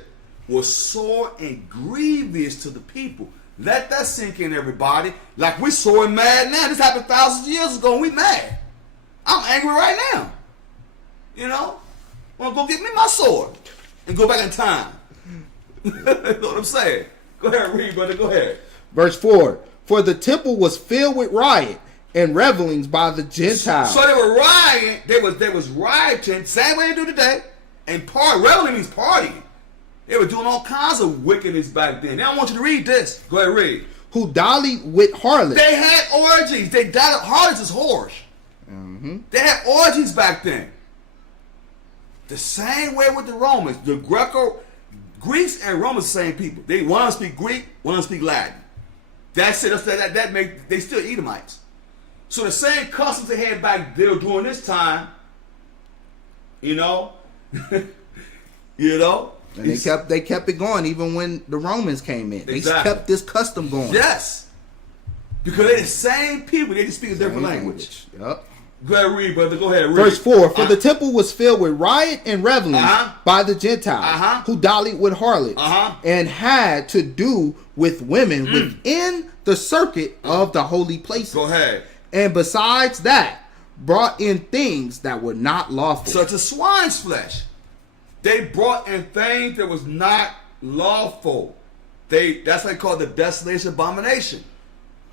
was sore and grievous to the people. Let that sink in, everybody. Like we're sore and mad now. This happened thousands of years ago and we mad. I'm angry right now. You know? I'm going to go get me my sword and go back in time. You know what I'm saying? Go ahead, read, brother. Go ahead. Verse 4. For the temple was filled with riot and revelings by the Gentiles. So they were rioting. They was rioting, same way they do today. And reveling means partying. They were doing all kinds of wickedness back then. They don't want you to read this. Go ahead, read. Who dallied with harlots. They had orgies. Harlots is whores. Mm-hmm. They had orgies back then. The same way with the Romans. The Greeks and Romans, the same people. They one speak Greek, one speak Latin. That's it. That make they still Edomites. So the same customs they had back there during this time, you know, And they kept it going even when the Romans came in. They Exactly. kept this custom going. Yes, because they're the same people. They just speak a different language. Yep. Go ahead, read, brother. Go ahead, read. Verse 4. For the temple was filled with riot and revelings Uh-huh. by the Gentiles, Uh-huh. who dallied with harlots, Uh-huh. and had to do with women within the circuit of the holy places. Go ahead. And besides that, brought in things that were not lawful. Such as swine's flesh. They brought in things that was not lawful. That's what they call the desolation abomination.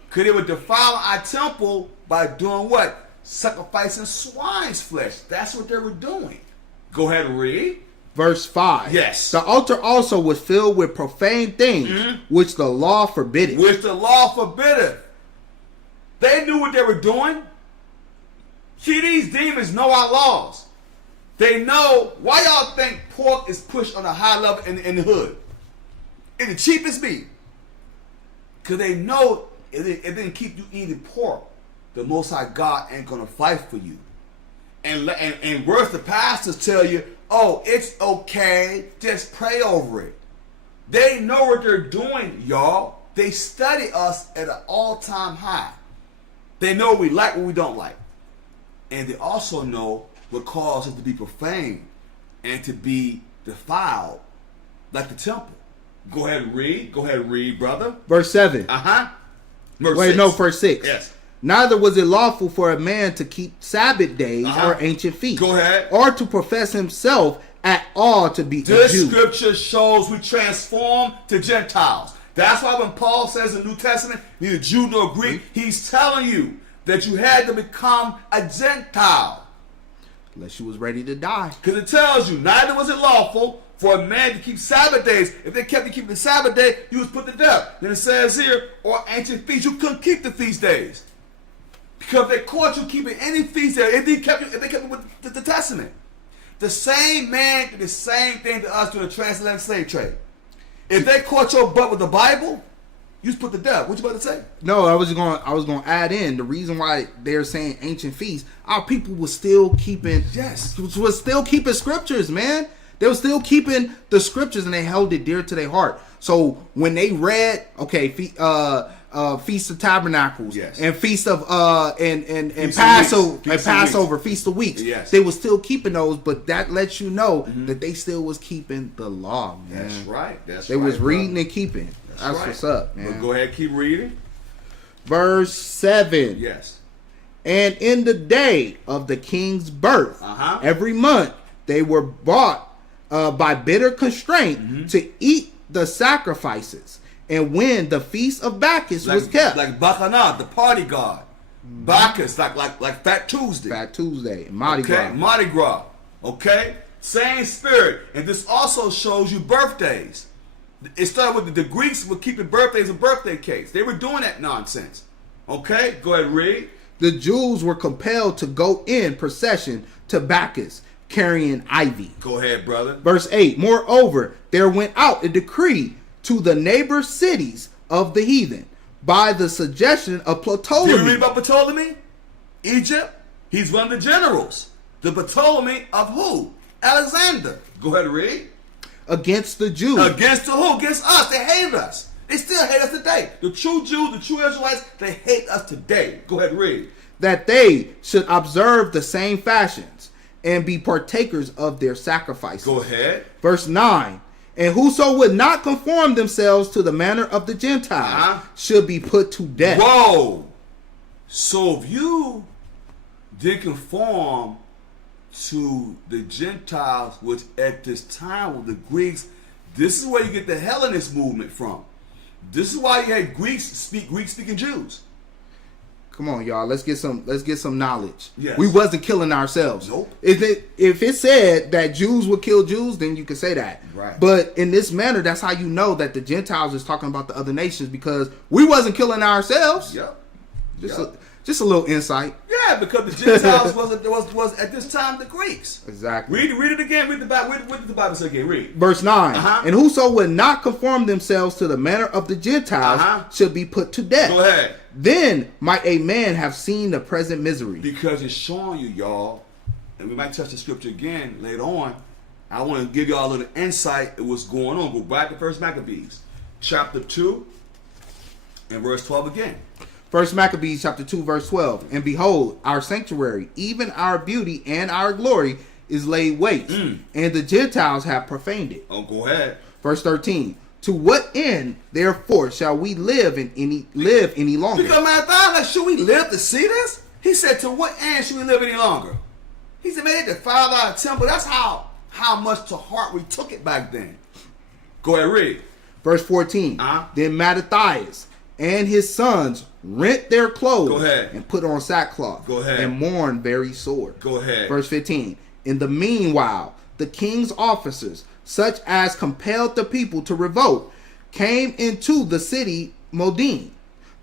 Because they would defile our temple by doing what? Sacrificing swine's flesh. That's what they were doing. Go ahead and read. Verse 5. Yes. The altar also was filled with profane things, which the law forbiddeth. Which the law forbiddeth. They knew what they were doing. See, these demons know our laws. They know. Why y'all think pork is pushed on a high level in the hood? It's the cheapest meat. Because they know if it didn't keep you eating pork, the Most High God ain't going to fight for you. And worse, the pastors tell you, oh, it's okay, just pray over it. They know what they're doing, y'all. They study us at an all-time high. They know what we like, what we don't like. And they also know what causes us to be profane and to be defiled, like the temple. Go ahead and read. Go ahead and read, brother. Verse 7. Verse 6. Yes. Neither was it lawful for a man to keep Sabbath days or ancient feasts. Go ahead. Or to profess himself at all to be a Jew. This scripture shows we transform to Gentiles. That's why when Paul says in the New Testament, neither Jew nor Greek, he's telling you that you had to become a Gentile. Unless you was ready to die. Because it tells you, neither was it lawful for a man to keep Sabbath days. If they kept you keeping the Sabbath day, you was put to death. Then it says here, or ancient feasts, you couldn't keep the feast days. Because they caught you keeping any feast day, if they kept you with the Testament. The same man did the same thing to us during the transatlantic slave trade. If they caught your butt with the Bible, you was put to death. What you about to say? No, I was going to add in the reason why they're saying ancient feasts. Our people was still keeping scriptures, man. They were still keeping the scriptures and they held it dear to their heart. So when they read, Feast of Tabernacles, yes, and Feast of and Feast Passover, of Weeks. Passover, Feast of Weeks, yes, they were still keeping those, but that lets you know that they still was keeping the law, man. That's right. They was reading and keeping. That's right. What's up, man. But go ahead, keep reading. Verse 7. Yes. And in the day of the king's birth, every month they were brought by bitter constraint to eat the sacrifices. And when the feast of Bacchus was kept, like Bacchanal, the party god, Bacchus, like Fat Tuesday, Mardi Gras. Mardi Gras. Okay, same spirit, and this also shows you birthdays. It started with the Greeks were keeping birthdays and birthday cakes. They were doing that nonsense. Okay, go ahead, read. The Jews were compelled to go in procession to Bacchus, carrying ivy. Go ahead, brother. Verse 8. Moreover, there went out a decree to the neighbor cities of the heathen by the suggestion of Ptolemy. Did you read about Ptolemy? Egypt? He's one of the generals. The Ptolemy of who? Alexander. Go ahead and read. Against the Jews. Against the who? Against us. They hated us. They still hate us today. The true Jews, the true Israelites, they hate us today. Go ahead and read. That they should observe the same fashions and be partakers of their sacrifices. Go ahead. Verse 9. And whoso would not conform themselves to the manner of the Gentiles should be put to death. Whoa. So if you didn't conform to the Gentiles, which at this time were the Greeks, this is where you get the Hellenist movement from. This is why you had Greek speaking Jews. Come on, y'all. Let's get some knowledge. Yes. We wasn't killing ourselves. Nope. If it said that Jews would kill Jews, then you could say that. Right. But in this manner, that's how you know that the Gentiles is talking about the other nations, because we wasn't killing ourselves. Yep. Just a little insight. Yeah, because the Gentiles was at this time the Greeks. Exactly. Read it again. Read the Bible. What did the Bible say again? Read. Verse 9. And whoso would not conform themselves to the manner of the Gentiles should be put to death. Go ahead. Then might a man have seen the present misery. Because it's showing you, y'all, and we might touch the scripture again later on. I want to give y'all a little insight of what's going on. Go back to 1 Maccabees, chapter 2, and verse 12 again. 1 Maccabees chapter 2 verse 12. And behold, our sanctuary, even our beauty and our glory, is laid waste, and the Gentiles have profaned it. Oh, go ahead. Verse 13. To what end, therefore, shall we live any longer? Because man, like, should we live to see this? He said, to what end should we live any longer? He said, man, they defiled our temple. That's how much to heart we took it back then. Go ahead, read. Verse 14. Then Mattathias and his sons rent their clothes. Go ahead. And put on sackcloth. Go ahead. And mourn very sore. Go ahead. Verse 15. In the meanwhile, the king's officers, such as compelled the people to revolt, came into the city Modin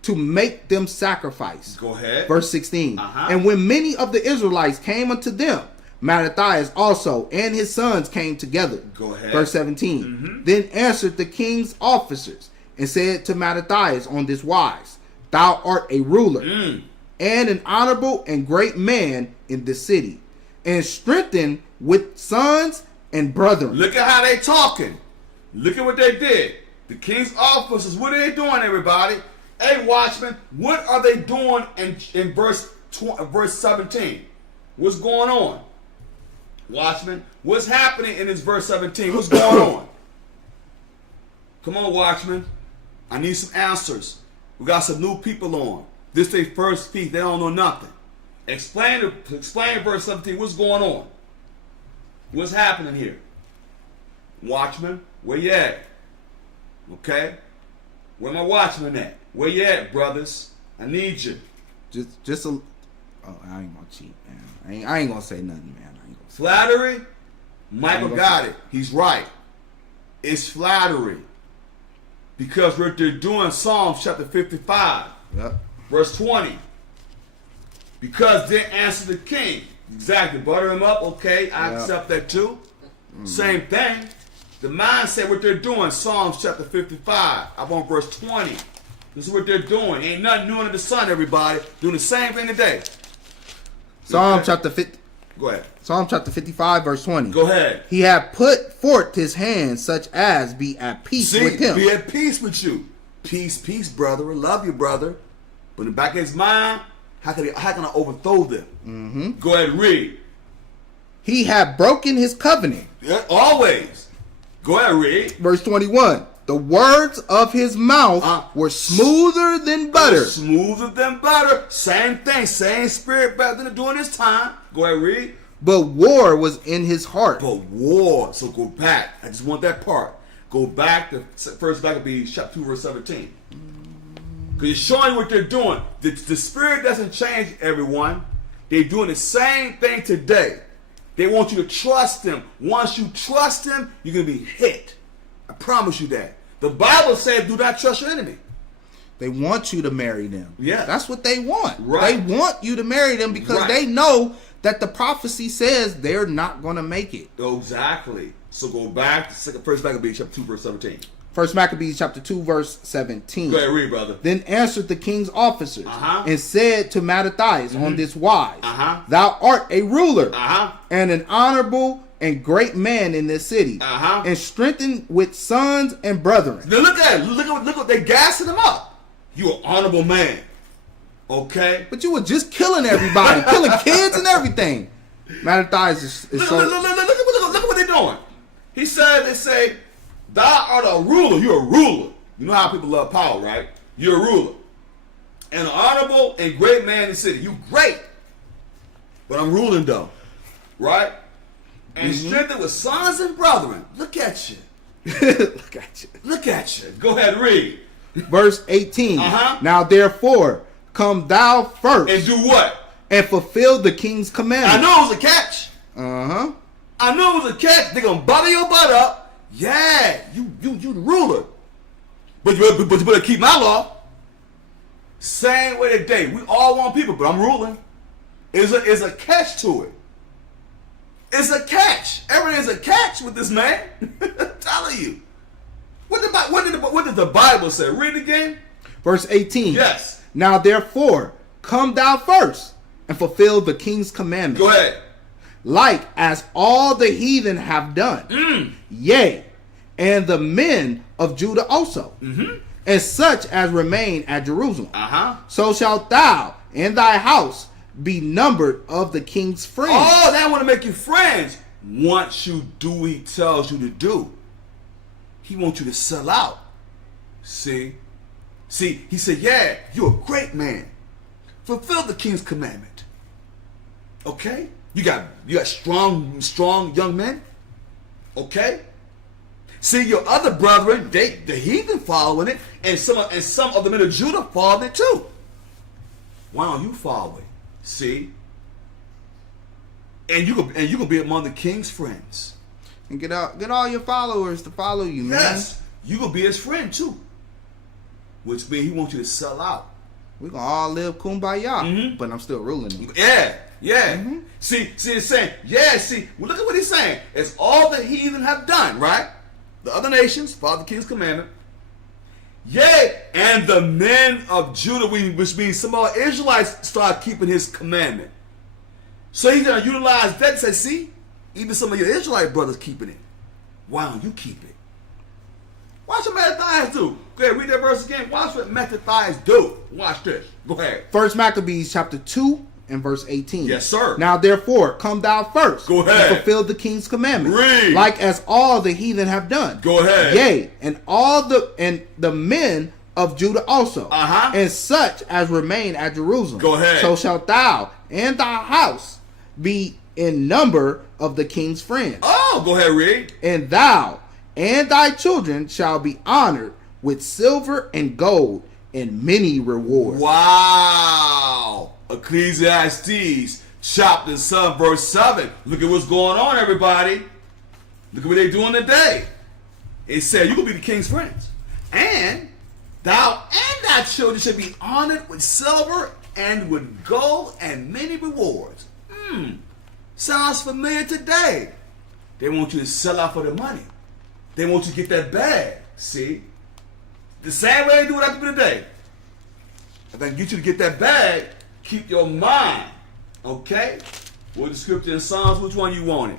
to make them sacrifice. Go ahead. Verse 16. Uh-huh. And when many of the Israelites came unto them, Mattathias also and his sons came together. Go ahead. Verse 17. Then answered the king's officers and said to Mattathias on this wise, Thou art a ruler and an honorable and great man in this city, and strengthened with sons and brethren. Look at how they talking. Look at what they did. The king's officers, what are they doing, everybody? Hey, watchmen, what are they doing in verse 17? What's going on? Watchmen, what's happening in this verse 17? What's going on? Come on, watchmen. I need some answers. We got some new people on. This is their first feast. They don't know nothing. Explain verse 17. What's going on? What's happening here? Watchmen, where you at? Okay? Where my watchmen at? Where you at, brothers? I need you. Just a. Oh, I ain't gonna cheat, man. I ain't gonna say nothing, man. I ain't gonna say Flattery? Michael got it. He's right. It's flattery. Because what they're doing, Psalms chapter 55, Yep. verse 20. Because they answer the king. Exactly. Butter him up. Okay, I accept that too. Same thing. The mindset, what they're doing, Psalms chapter 55. I want verse 20. This is what they're doing. Ain't nothing new under the sun, everybody. Doing the same thing today. Psalm Okay. chapter 50. Go ahead. Psalm chapter 55, verse 20. Go ahead. He had put forth his hands such as be at peace See, with him. be at peace with you. Peace, peace, brother. I love you, brother. But in the back of his mind, how can I overthrow them? Go ahead and read. He had broken his covenant. Yeah, always. Go ahead and read. Verse 21. The words of his mouth were smoother than butter. Smoother than butter. Same thing. Same spirit back then during this time. Go ahead and read. But war was in his heart. But war. So go back. I just want that part. Go back to First Maccabees chapter 2 verse 17. Because it's showing what they're doing. The spirit doesn't change, everyone. They're doing the same thing today. They want you to trust them. Once you trust them, you're going to be hit. I promise you that. The Bible said do not trust your enemy. They want you to marry them. Yeah. That's what they want. Right. They want you to marry them because Right. they know that the prophecy says they're not going to make it. Exactly. So go back to First Maccabees chapter 2 verse 17. First Maccabees chapter 2 verse 17. Go ahead, read, brother. Then answered the king's officers Uh-huh. and said to Mattathias on this wise, Uh-huh. Thou art a ruler Uh-huh. and an honorable and great man in this city, Uh-huh. and strengthened with sons and brethren. Now look at it. Look what they gassing him up. You an honorable man. Okay? But you were just killing everybody, killing kids and everything. Mattathias is Look, so... look at what they're doing. They say, thou art a ruler. You're a ruler. You know how people love power, right? You're a ruler. And an honorable and great man in the city. You great. But I'm ruling though. Right? And strengthened with sons and brethren. Look at you. Look at you. Look at you. Go ahead and read. Verse 18. Uh-huh. Now therefore, come thou first And do what? and fulfill the king's I commandment. know it was a catch. Uh-huh. I know it was a catch. They're gonna butter your butt up. Yeah, you the ruler. But you better keep my law. Same way today. We all want people, but I'm ruling. Is a catch to it. It's a catch. Everything's a catch with this man. I'm telling you. What did the Bible say? Read it again. Verse 18. Yes. Now therefore, come thou first and fulfill the king's commandment. Go ahead. Like as all the heathen have done. Yea, and the men of Judah also. And such as remain at Jerusalem. Uh-huh. So shalt thou and thy house be numbered of the king's friends. Oh, they want to make you friends. Once you do what he tells you to do, he wants you to sell out. See, he said, yeah, you're a great man. Fulfill the king's commandment. Okay? You got strong young men. Okay? See, your other brethren, the heathen following it, and some of the men of Judah following it too. Why don't you follow it? See? And you can be among the king's friends. And get all your followers to follow you, man. Yes, you gonna be his friend too. Which means he wants you to sell out. We're gonna all live kumbaya, Mhm. but I'm still ruling them. Yeah. Mhm. See, it's saying, well, look at what he's saying. It's all the heathen have done, right? The other nations follow the king's commandment. Yea, and the men of Judah, which means some of our Israelites start keeping his commandment. So he's going to utilize that and say, see, even some of your Israelite brothers keeping it. Why don't you keep it? Watch what Mattathias do. Go ahead, read that verse again. Watch what Mattathias do. Watch this. Go ahead. First Maccabees chapter 2 and verse 18. Yes, sir. Now therefore, come thou first. Go ahead. And fulfill the king's commandment. Read. Like as all the heathen have done. Go ahead. Yea, and the men of Judah also. Uh-huh. And such as remain at Jerusalem. Go ahead. So shalt thou and thy house be in number of the king's friends. Oh, go ahead, read. And thou and thy children shall be honored with silver and gold and many rewards. Wow. Ecclesiastes chapter 7 verse 7. Look at what's going on, everybody. Look at what they're doing today. It said you will be the king's friends. And thou and thy children shall be honored with silver and with gold and many rewards. Sounds familiar today. They want you to sell out for the money. They want you to get that bag. See? The same way they do it after today. If they get you to get that bag, keep your mind. Okay? What's the scripture in Psalms? Which one you want it?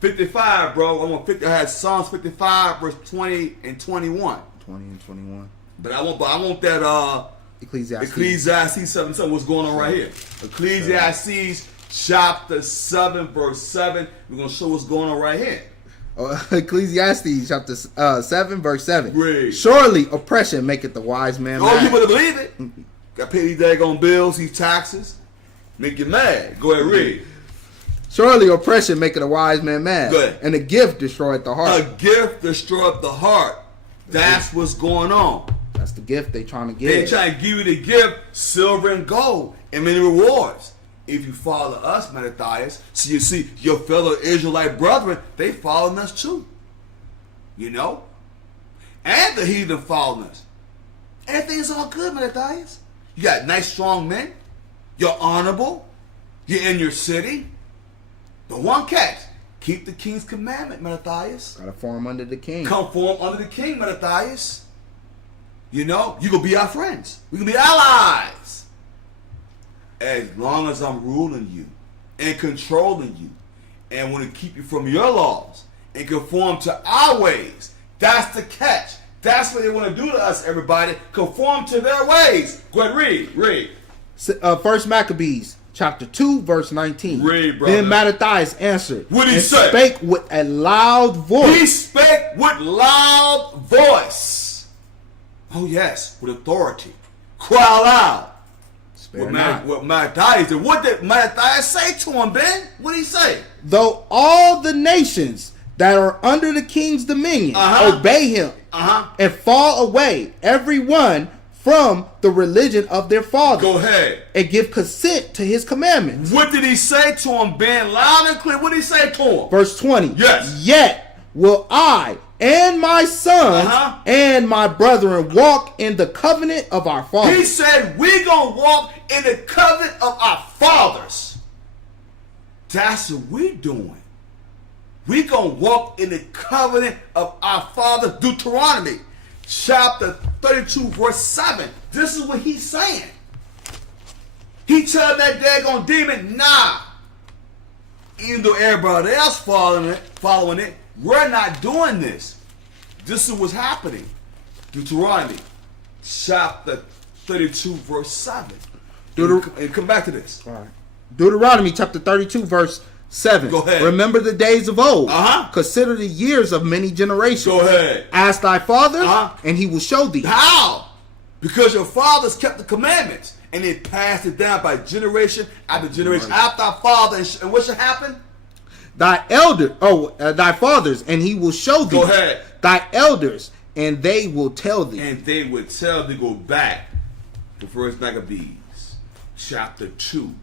55, bro. I want 50. I had Psalms 55, verse 20 and 21. 20 and 21. But I want that Ecclesiastes 7. What's going on right here? Ecclesiastes chapter 7, verse 7. We're going to show what's going on right here. Ecclesiastes chapter 7 verse 7. Read. Surely oppression maketh the wise man Oh, mad. you better believe it. Got to pay these daggone bills, these taxes. Make you mad. Go ahead, read. Surely oppression maketh a wise man mad. Go ahead. And a gift destroyeth the heart. A gift destroyeth the heart. That's what's going on. That's the gift they trying to give. They trying to give you the gift, silver and gold, and many rewards. If you follow us, Mattathias, so you see your fellow Israelite brethren, they following us too. You know? And the heathen following us. Everything's all good, Mattathias. You got nice, strong men. You're honorable. You're in your city. The one catch. Keep the king's commandment, Mattathias. Gotta form under the king. Conform under the king, Mattathias. You know, you gonna be our friends. We can be allies. As long as I'm ruling you and controlling you and want to keep you from your laws and conform to our ways. That's the catch. That's what they want to do to us, everybody. Conform to their ways. Go ahead, read. First Maccabees chapter 2 verse 19. Read, brother. Then Mattathias answered. What did he and say? Spake with a loud voice. He spake with loud voice. Oh yes, with authority. Cry loud. What Mattathias did. What did Mattathias say to him, Ben? What did he say? Though all the nations that are under the king's dominion obey him and fall away, every one from the religion of their fathers. Go ahead. And give consent to his commandments. What did he say to him, Ben? Loud and clear. What did he say to him? Verse 20. Yes. Yet will I and my sons and my brethren walk in the covenant of our fathers. He said, we going to walk in the covenant of our fathers. That's what we're doing. We going to walk in the covenant of our fathers. Deuteronomy chapter 32 verse 7. This is what he's saying. He tell that daggone demon, nah. Even though everybody else following it, we're not doing this. This is what's happening. Deuteronomy chapter 32 verse 7. And come back to this. All right. Deuteronomy chapter 32 verse 7. Go ahead. Remember the days of old. Uh-huh. Consider the years of many generations. Go ahead. Ask thy father, Uh-huh. and he will show thee. How? Because your fathers kept the commandments and they passed it down by generation after generation after our father. And what should happen? Thy fathers, and he will show thee. Go ahead. Thy elders, and they will tell thee. And they would tell thee, go back to First Maccabees chapter 2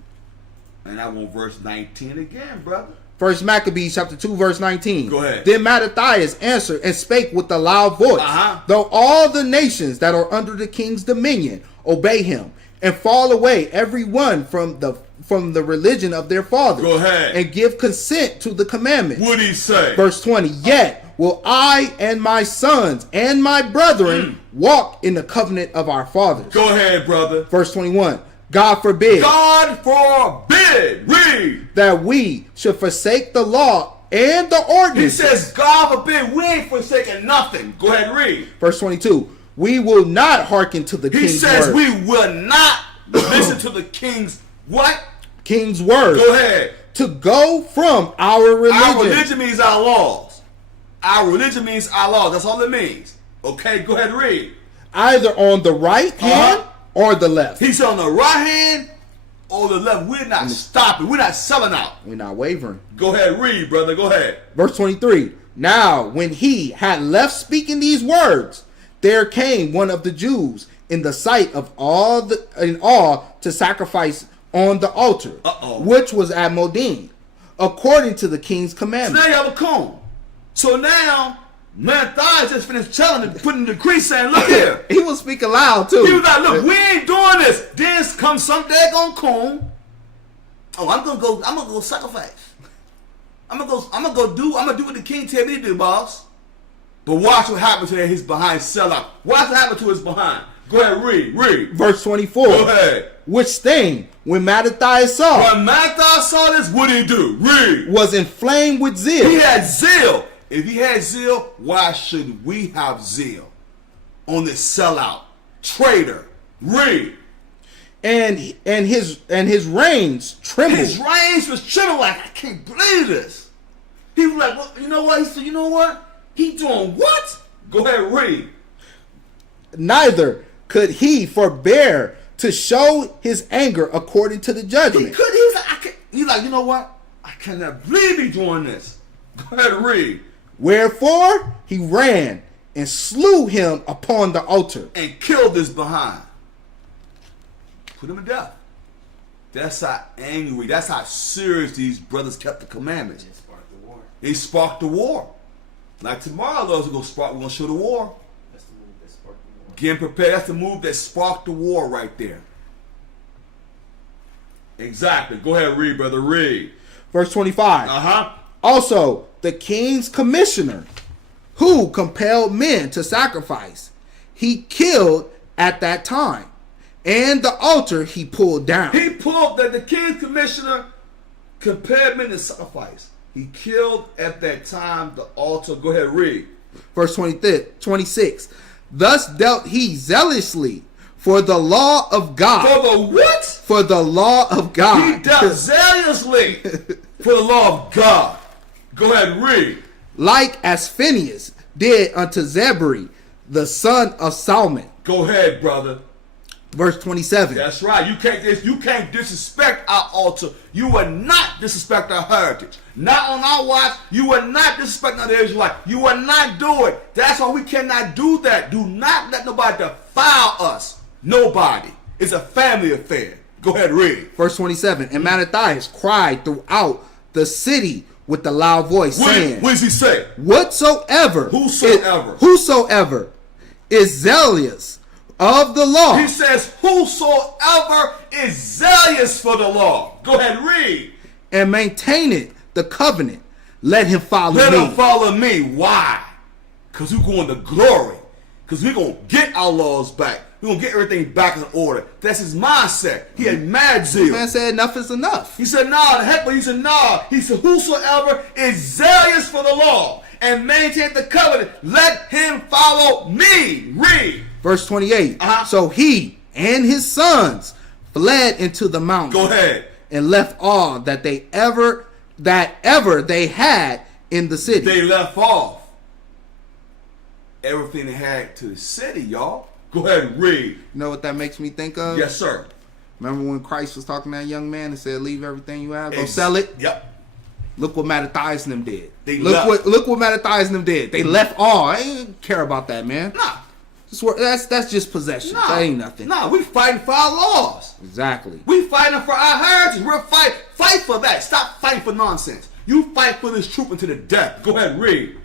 And I want verse 19 again, brother. First Maccabees chapter 2 verse 19. Go ahead. Then Mattathias answered and spake with a loud voice. Though all the nations that are under the king's dominion obey him and fall away every one from the religion of their fathers. Go ahead. And give consent to the commandments. What'd he say? Verse 20. Yet will I and my sons and my brethren walk in the covenant of our fathers. Go ahead, brother. Verse 21. God forbid. God forbid. Read. That we should forsake the law and the He ordinance. says, God forbid, we ain't forsaking nothing. Go ahead, read. Verse 22. We will not hearken to the He king's says word. we will not listen to the king's what? King's word. Go ahead. To go from our religion. Our religion means our laws. Our religion means our laws. That's all it means. Okay, go ahead and read. Either on the right hand or the left. He's on the right hand or the left. We're not stopping. We're not selling out. We're not wavering. Go ahead and read, brother. Go ahead. Verse 23. Now, when he had left speaking these words, there came one of the Jews in the sight of all to sacrifice on the altar, which was at Modin, according to the king's So commandment. now you have a comb. So now, Mattathias just finished telling him, putting the decree saying, look here. He was speaking loud too. He was like, look, we ain't doing this. Then comes some daggone comb. Oh, I'm gonna go sacrifice. I'm gonna do what the king tell me to do, boss. But watch what happens to his behind sellout. Watch what happened to his behind. Go ahead, read. Verse 24. Go ahead. Which thing, when Mattathias saw, When Mattathias saw this, what did he do? Read. was inflamed with zeal. He had zeal. If he had zeal, why shouldn't we have zeal on this sellout traitor? Read. And his reins trembled. His reins was trembling like, I can't believe this. He was like, well, you know what? He said, you know what? He doing what? Go ahead and read. Neither could he forbear to show his anger according to the He judgment. could. He was like, he's like, you know what? I cannot believe he doing this. Go ahead and read. Wherefore he ran and slew him upon the altar. And killed this behind. Put him to death. That's how angry, that's how serious these brothers kept the commandments. It sparked the war. They sparked the war. Like tomorrow, those are going to spark, we're going to show the war. That's the move that sparked the war. Getting prepared, that's the move that sparked the war right there. Exactly. Go ahead, read, brother, read. Verse 25. Also, the king's commissioner, who compelled men to sacrifice, he killed at that time. And the altar he pulled down. He pulled that the king's commissioner compelled men to sacrifice. He killed at that time the altar. Go ahead, read. Verse 26. Thus dealt he zealously for the law of God. For the what? For the law of God. He dealt zealously for the law of God. Go ahead and read. Like as Phineas did unto Zebri, the son of Salmon. Go ahead, brother. Verse 27. That's right. You can't disrespect our altar. You will not disrespect our heritage. Not on our watch. You will not disrespect another Israelite. You will not do it. That's why we cannot do that. Do not let nobody defile us. Nobody. It's a family affair. Go ahead, read. Verse 27. And Mattathias cried throughout the city with a loud voice, saying, what does he say? Whosoever is zealous of the law. He says, whosoever is zealous for the law. Go ahead, read. And maintaineth the covenant, let him follow me. Let him follow me. Why? Because we're going to glory. Because we're going to get our laws back. We're going to get everything back in order. That's his mindset. He had mad zeal. The man said enough is enough. He said, nah, the heck, but he said, nah. He said, whosoever is zealous for the law and maintain the covenant, let him follow me. Read. Verse 28. So he and his sons fled into the mountains. Go ahead. And left all that ever they had in the city. They left off everything they had to the city, y'all. Go ahead and read. You know what that makes me think of? Yes, sir. Remember when Christ was talking to that young man and said, leave everything you have, go sell it? Yep. Look what Mattathias and them did. They look what Mattathias and them did. They left all. I didn't care about that, man. Nah. That's just possession. No, That ain't nothing. No, we fighting for our laws. Exactly. We fighting for our heritage. We're fight for that. Stop fighting for nonsense. You fight for this truth unto the death. Go ahead, read.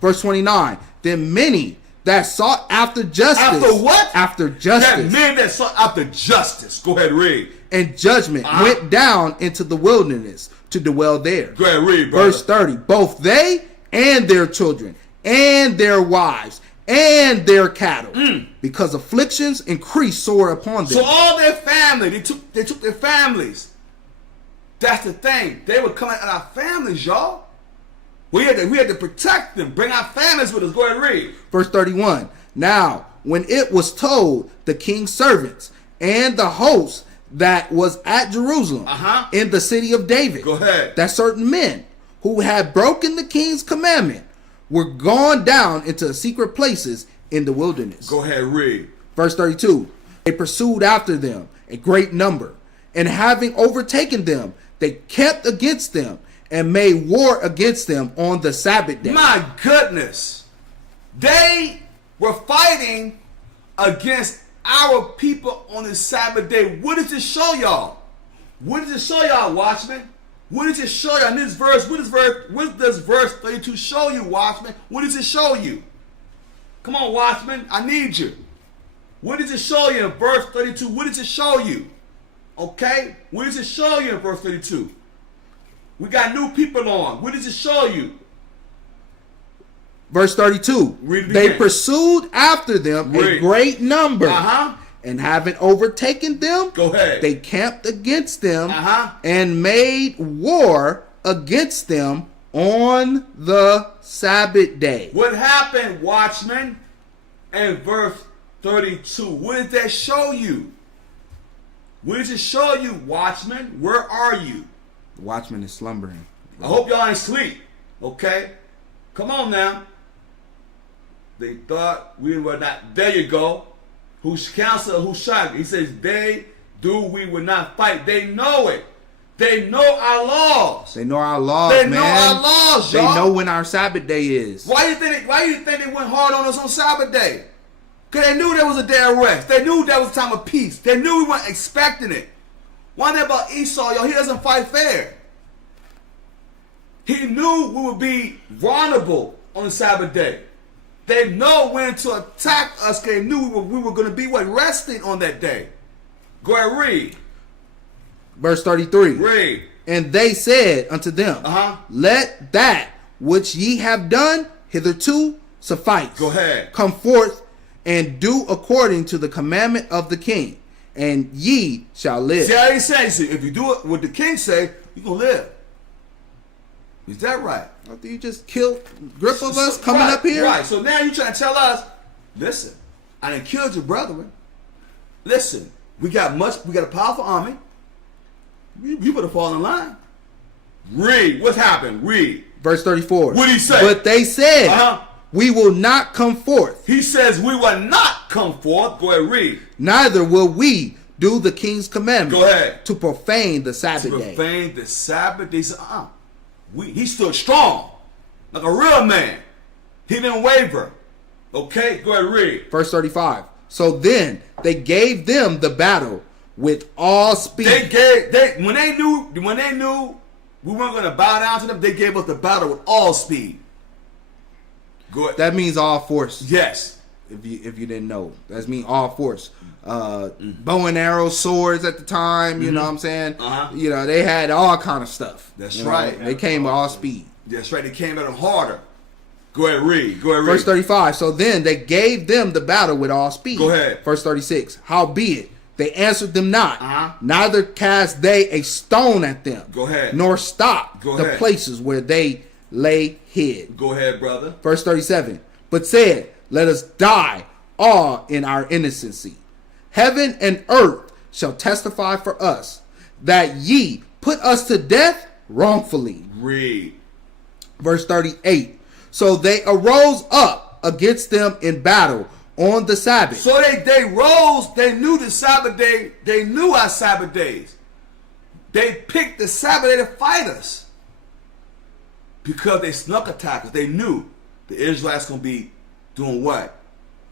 Verse 29. Then many that sought after justice. After what? After justice. That men that sought after justice. Go ahead, read. And judgment went down into the wilderness to dwell there. Go ahead, read, brother. Verse 30. Both they and their children and their wives and their cattle, because afflictions increased sore upon them. So all their family, they took their families. That's the thing. They were coming at our families, y'all. We had to protect them, bring our families with us. Go ahead and read. Verse 31. Now, when it was told the king's servants and the host that was at Jerusalem in the city of David, Go ahead. that certain men who had broken the king's commandment were gone down into secret places in the wilderness. Go ahead, read. Verse 32. They pursued after them a great number, and having overtaken them, they kept against them and made war against them on the Sabbath day. My goodness. They were fighting against our people on the Sabbath day. What does it show y'all? What does it show y'all, watchmen? What does it show you in this verse? What does verse 32 show you, watchman? What does it show you? Come on, watchman. I need you. What does it show you in verse 32? What does it show you? Okay? What does it show you in verse 32? We got new people on. What does it show you? Verse 32. Read it they again. pursued after them Read. a great number. Uh-huh. And having overtaken them, Go ahead. they camped against them Uh-huh. and made war against them on the Sabbath day. What happened, watchman, in verse 32? What does that show you? What does it show you, watchman? Where are you? The watchman is slumbering. I hope y'all ain't sleep. Okay? Come on now. They thought we were not. There you go. Whose counsel, who shot? He says, we would not fight. They know it. They know our laws. They know our laws, They man. know our laws, y'all. They know when our Sabbath day is. Why you think they went hard on us on Sabbath day? Because they knew there was a day of rest. They knew there was a time of peace. They knew we weren't expecting it. One thing about Esau, yo, he doesn't fight fair. He knew we would be vulnerable on the Sabbath day. They know when to attack us. They knew we were going to be resting on that day. Go ahead, read. Verse 33. Read. And they said unto them, let that which ye have done hitherto suffice. Go ahead. Come forth and do according to the commandment of the king, and ye shall live. See how he says, if you do it what the king say, you're going to live. Is that right? After you just killed a grip of us coming right, up here? Right. So now you trying to tell us, listen, I done killed your brethren. Listen, we got a powerful army. You better fall in line. Read. What happened? Read. Verse 34. What did he say? But they said, we will not come forth. He says we will not come forth. Go ahead, read. Neither will we do the king's commandment. Go ahead. To profane the Sabbath day. To profane the Sabbath day. He said, he stood strong. Like a real man. He didn't waver. Okay? Go ahead, read. Verse 35. So then they gave them the battle with all speed. When they knew we weren't going to bow down to them, they gave us the battle with all speed. Go ahead. That means all force. Yes. If you didn't know, that means all force. Bow and arrow, swords at the time. You know what I'm saying? You know, they had all kind of stuff. That's you know, right. They came with all speed. That's right. They came at them harder. Go ahead, read. Go ahead, read. Verse 35. So then they gave them the battle with all speed. Go ahead. Verse 36. Howbeit they answered them not, neither cast they a stone at them. Go ahead. Nor stopped Go the ahead. places where they lay hid. Go ahead, brother. Verse 37. But said, let us die all in our innocency. Heaven and earth shall testify for us that ye put us to death wrongfully. Read. Verse 38. So they arose up against them in battle on the Sabbath. So they rose. They knew the Sabbath day. They knew our Sabbath days. They picked the Sabbath day to fight us because they snuck attack us. They knew the Israelites going to be doing what?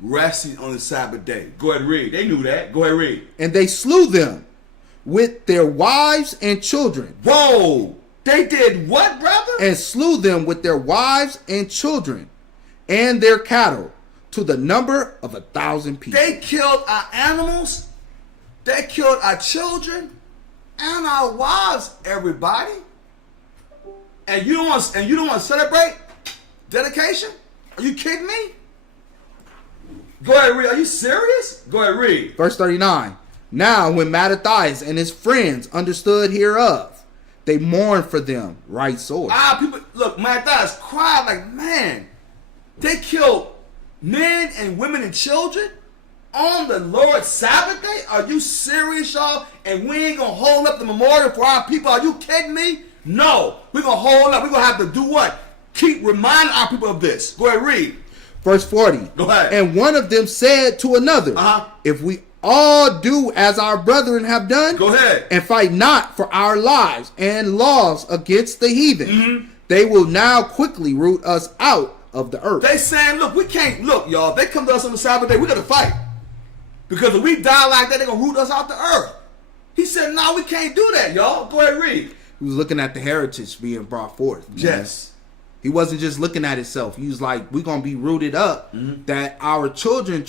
resting on the Sabbath day. Go ahead and read. They knew that. Go ahead and read. And they slew them with their wives and children. Whoa! They did what, brother? And slew them with their wives and children and their cattle to the number of 1,000 people. They killed our animals. They killed our children and our wives, everybody. And you don't want to celebrate dedication? Are you kidding me? Go ahead and read. Are you serious? Go ahead and read. Verse 39. Now when Mattathias and his friends understood hereof, they mourned for them right sore. People, look, Mattathias cried like, man, they killed men and women and children on the Lord's Sabbath day? Are you serious, y'all? And we ain't gonna hold up the memorial for our people? Are you kidding me? No, we're gonna hold up. We're gonna have to do what? Keep reminding our people of this. Go ahead, read. Verse 40. Go ahead. And one of them said to another, if we all do as our brethren have done, go ahead, and fight not for our lives and laws against the heathen, they will now quickly root us out of the earth. They saying, look, we can't, look, y'all, they come to us on the Sabbath day, we got to fight. Because if we die like that, they're going to root us out the earth. He said, no, we can't do that, y'all. Go ahead and read. He was looking at the heritage being brought forth. Man. Yes. He wasn't just looking at himself. He was like, we're going to be rooted up that our children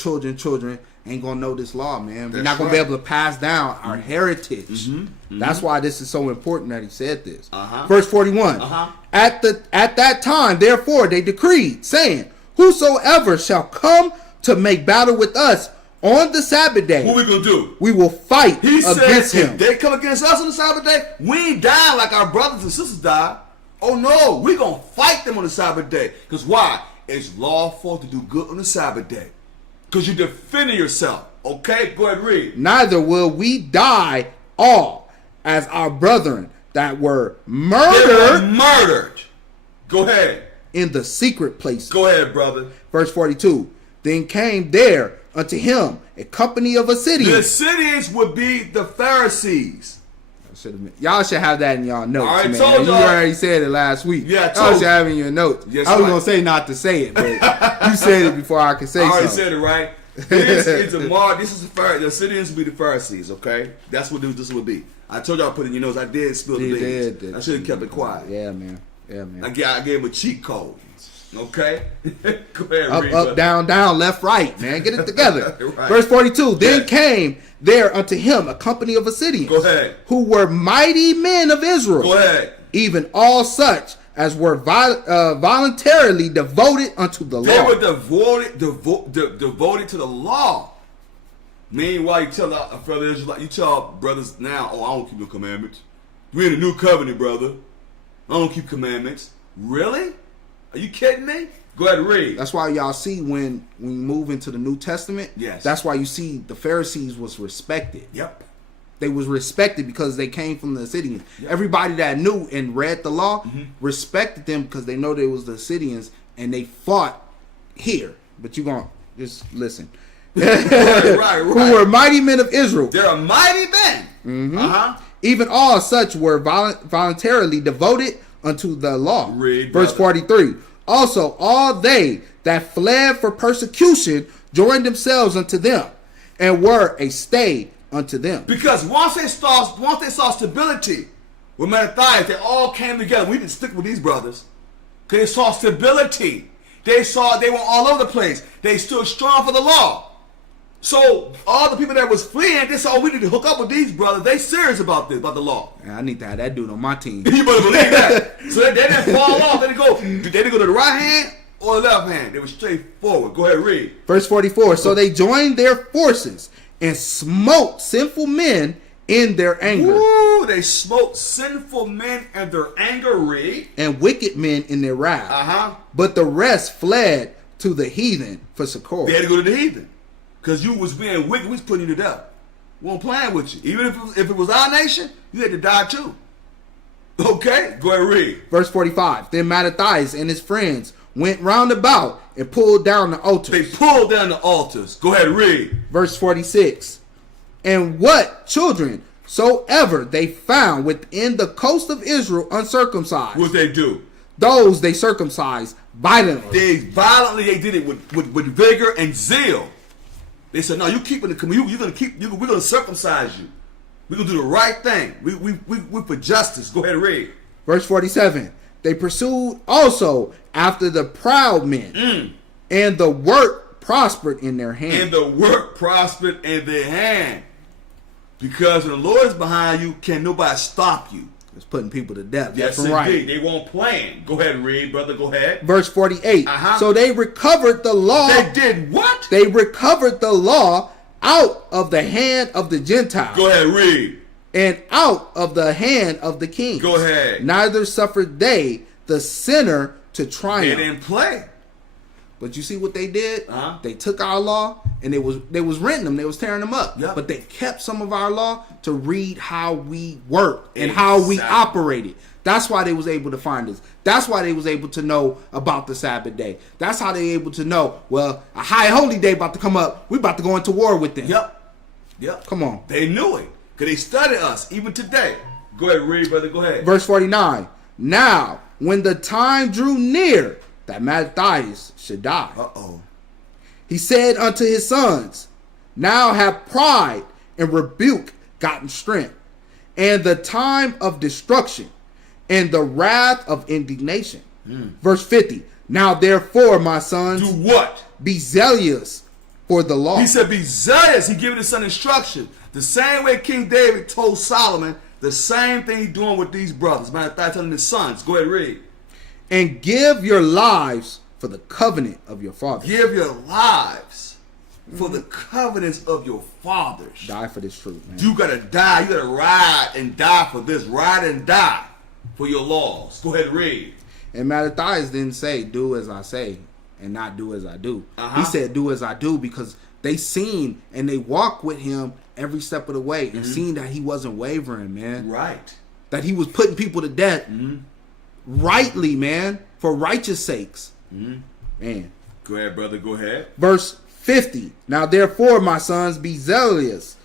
ain't going to know this law, man. We're not going to be able to pass down our heritage. That's why this is so important that he said this. Verse 41. At that time, therefore, they decreed, saying, whosoever shall come to make battle with us on the Sabbath day, what we going to do? We will fight he against said, him. If they come against us on the Sabbath day, we ain't dying like our brothers and sisters died. Oh no, we're going to fight them on the Sabbath day. Because why? It's lawful to do good on the Sabbath day. Because you're defending yourself. Okay, go ahead and read. Neither will we die all as our brethren that were murdered. They were murdered. Go ahead. In the secret places. Go ahead, brother. Verse 42. Then came there unto him a company of Assyrians. The Assyrians would be the Pharisees. Y'all should have that in y'all notes, I man. told you y'all. already said it last week. Yeah, y'all should have it in your notes. Yes, I was right. gonna say not to say it, but you said it before I could say something. I already said it, right? This is the Assyrians would be the Pharisees, okay? That's what this would be. I told y'all I put it in your notes. I did spill the beans. I should have kept it quiet. Yeah, man. Yeah, man. I gave him a cheat code. Okay? Go ahead, up, read, up, down, down, left, right, man. Get it together. Right. Verse 42. Then came there unto him a company of Assyrians. Go ahead. Who were mighty men of Israel. Go ahead. Even all such as were voluntarily devoted unto the law. They were devoted to the law. Meanwhile, you tell our fellow Israelites, you tell brothers now, oh, I don't keep no commandments. We're in a new covenant, brother. I don't keep commandments. Really? Are you kidding me? Go ahead and read. That's why y'all see when you move into the New Testament. Yes. That's why you see the Pharisees was respected. Yep. They was respected because they came from the Assyrians. Yep. Everybody that knew and read the law respected them because they know they was the Assyrians and they fought here. But you gonna just listen. right. Who were mighty men of Israel. They're a mighty men. Even all such were voluntarily devoted unto the law. Read, verse 43. Also, all they that fled for persecution joined themselves unto them, and were a stay unto them. Because once they saw stability with Mattathias, they all came together. We didn't stick with these brothers. Because they saw stability. They were all over the place. They stood strong for the law. So all the people that was fleeing, they said, oh, we need to hook up with these brothers. They serious about this, about the law. I need to have that dude on my team. You better believe that. So they didn't fall off. They didn't go to the right hand or the left hand. They were straight forward. Go ahead, read. Verse 44. So they joined their forces and smote sinful men in their anger. Ooh, they smote sinful men in their anger, read. And wicked men in their wrath. But the rest fled to the heathen for succor. They had to go to the heathen. Because you was being wicked, we was putting you to death. We weren't playing with you. Even if it was our nation, you had to die too. Okay? Go ahead and read. Verse 45. Then Mattathias and his friends went round about and pulled down the altars. They pulled down the altars. Go ahead and read. Verse 46. And what children soever they found within the coast of Israel uncircumcised. What they do? Those they circumcised violently. They did it with vigor and zeal. They said, "No, you keeping the command. We're gonna circumcise you. We're gonna do the right thing. We for justice." Go ahead and read. Verse 47. They pursued also after the proud men, and the work prospered in their hand. And the work prospered in their hand. Because when the Lord is behind you, can nobody stop you? It's putting people to death. Yes, That's right. indeed. They won't plan. Go ahead and read, brother. Go ahead. Verse 48. So they recovered the law. They did what? They recovered the law out of the hand of the Gentiles. Go ahead, read. And out of the hand of the king. Go ahead. Neither suffered they the sinner to triumph. They didn't play. But you see what they did? They took our law and they was renting them. They was tearing them up. Yep. But they kept some of our law to read how we work and how we operated. That's why they was able to find us. That's why they was able to know about the Sabbath day. That's how they able to know, well, a high holy day about to come up. We about to go into war with them. Yep. Come on. They knew it. Because they studied us even today. Go ahead, read, brother. Go ahead. Verse 49. Now, when the time drew near that Matthias should die, he said unto his sons, now have pride and rebuke gotten strength, and the time of destruction and the wrath of indignation. Verse 50. Now therefore, my sons, do what? Be zealous for the law. He said be zealous. He giving his son instruction. The same way King David told Solomon, the same thing he's doing with these brothers. Matter of fact, telling his sons. Go ahead, read. And give your lives for the covenant of your fathers. Give your lives for the covenants of your fathers. Die for this truth, man. You gotta die. You gotta ride and die for this. Ride and die for your laws. Go ahead and read. And Matthias didn't say, do as I say and not do as I do. He said, do as I do, because they seen and they walked with him every step of the way and seen that he wasn't wavering, man. Right. That he was putting people to death rightly, man, for righteous sakes. Man. Go ahead, brother. Go ahead. Verse 50. Now therefore, my sons, be zealous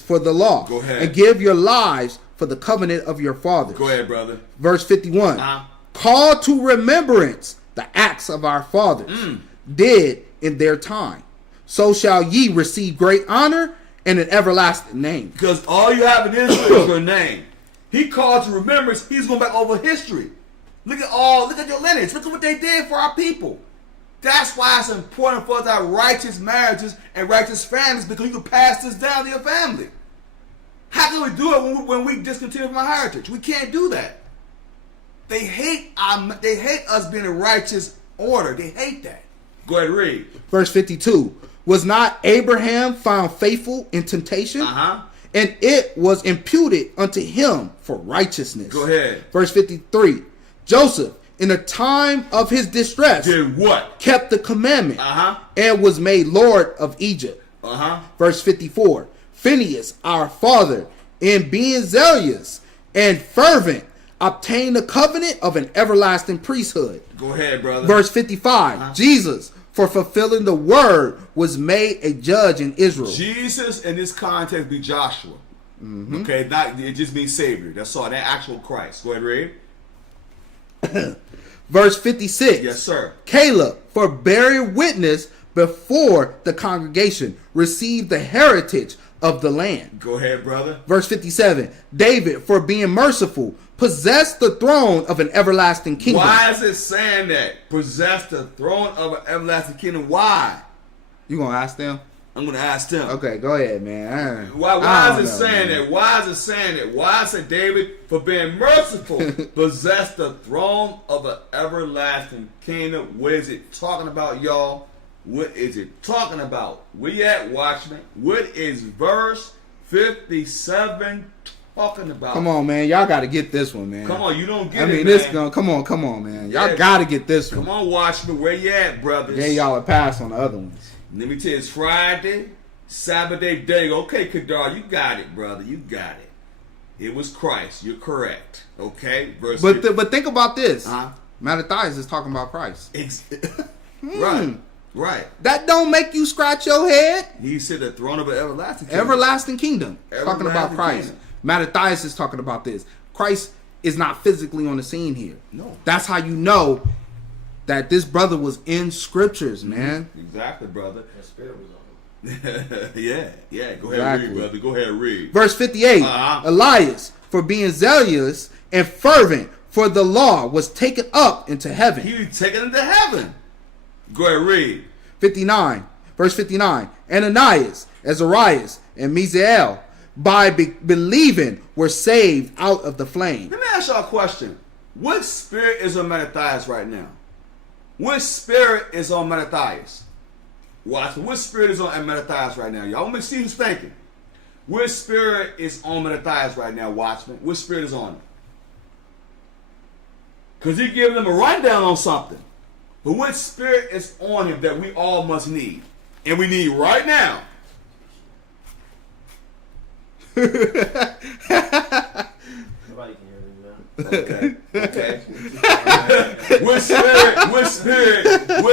for the law. Go ahead. And give your lives for the covenant of your fathers. Go ahead, brother. Verse 51. Call to remembrance the acts of our fathers did in their time. So shall ye receive great honor and an everlasting name. Because all you have in Israel is your name. He called to remembrance. He's going back over history. Look at your lineage. Look at what they did for our people. That's why it's important for us to have righteous marriages and righteous families, because you can pass this down to your family. How can we do it when we discontinue from our heritage? We can't do that. They hate us being a righteous order. They hate that. Go ahead and read. Verse 52. Was not Abraham found faithful in temptation? And it was imputed unto him for righteousness. Go ahead. Verse 53. Joseph, in the time of his distress, did what? Kept the commandment and was made Lord of Egypt. Verse 54. Phineas, our father, in being zealous and fervent, obtained the covenant of an everlasting priesthood. Go ahead, brother. Verse 55. Jesus, for fulfilling the word, was made a judge in Israel. Jesus in this context be Joshua. Okay, it just means Savior. That's all. That actual Christ. Go ahead, read. Verse 56. Yes, sir. Caleb, for bearing witness before the congregation, received the heritage of the land. Go ahead, brother. Verse 57. David, for being merciful, possessed the throne of an everlasting kingdom. Why is it saying that? Possess the throne of an everlasting kingdom. Why? You gonna ask them? I'm gonna ask them. Okay, go ahead, man. Why is it saying that? Why is it saying that? Why is it David, for being merciful, possess the throne of an everlasting kingdom? What is it talking about, y'all? What is it talking about? Where you at, Watchmen? What is verse 57 talking about? Come on, man. Y'all got to get this one, man. Come on, you don't get it, man. this come on, man. Y'all got to get this one. Come on, Watchmen. Where you at, brothers? Gave y'all a pass on the other ones. Let me tell you, it's Friday, Sabbath day, day. Okay, Kadar, you got it, brother. You got it. It was Christ. You're correct. Okay? Verse but think about this. Matthias is talking about Christ. Right. That don't make you scratch your head. He said the throne of an everlasting kingdom. Talking about Christ. Kingdom. Matthias is talking about this. Christ is not physically on the scene here. No. That's how you know that this brother was in scriptures, man. Exactly, brother. The spirit was on him. yeah. Go ahead, Exactly. read, brother. Go ahead, read. Verse 58, Uh-huh. Elias, for being zealous and fervent for the law, was taken up into heaven. He was taken into heaven. Go ahead, read. 59, verse 59, Ananias, Azarias, and Misael, by believing, were saved out of the flame. Let me ask y'all a question. What spirit is on Mattathias right now? What spirit is on Mattathias? Watch. What spirit is on Mattathias right now? Y'all want me to see who's thinking. What spirit is on Mattathias right now, Watchman? What spirit is on him? Because he's giving them a rundown on something. But what spirit is on him that we all must need? And we need right now. Nobody can hear me now. Okay. What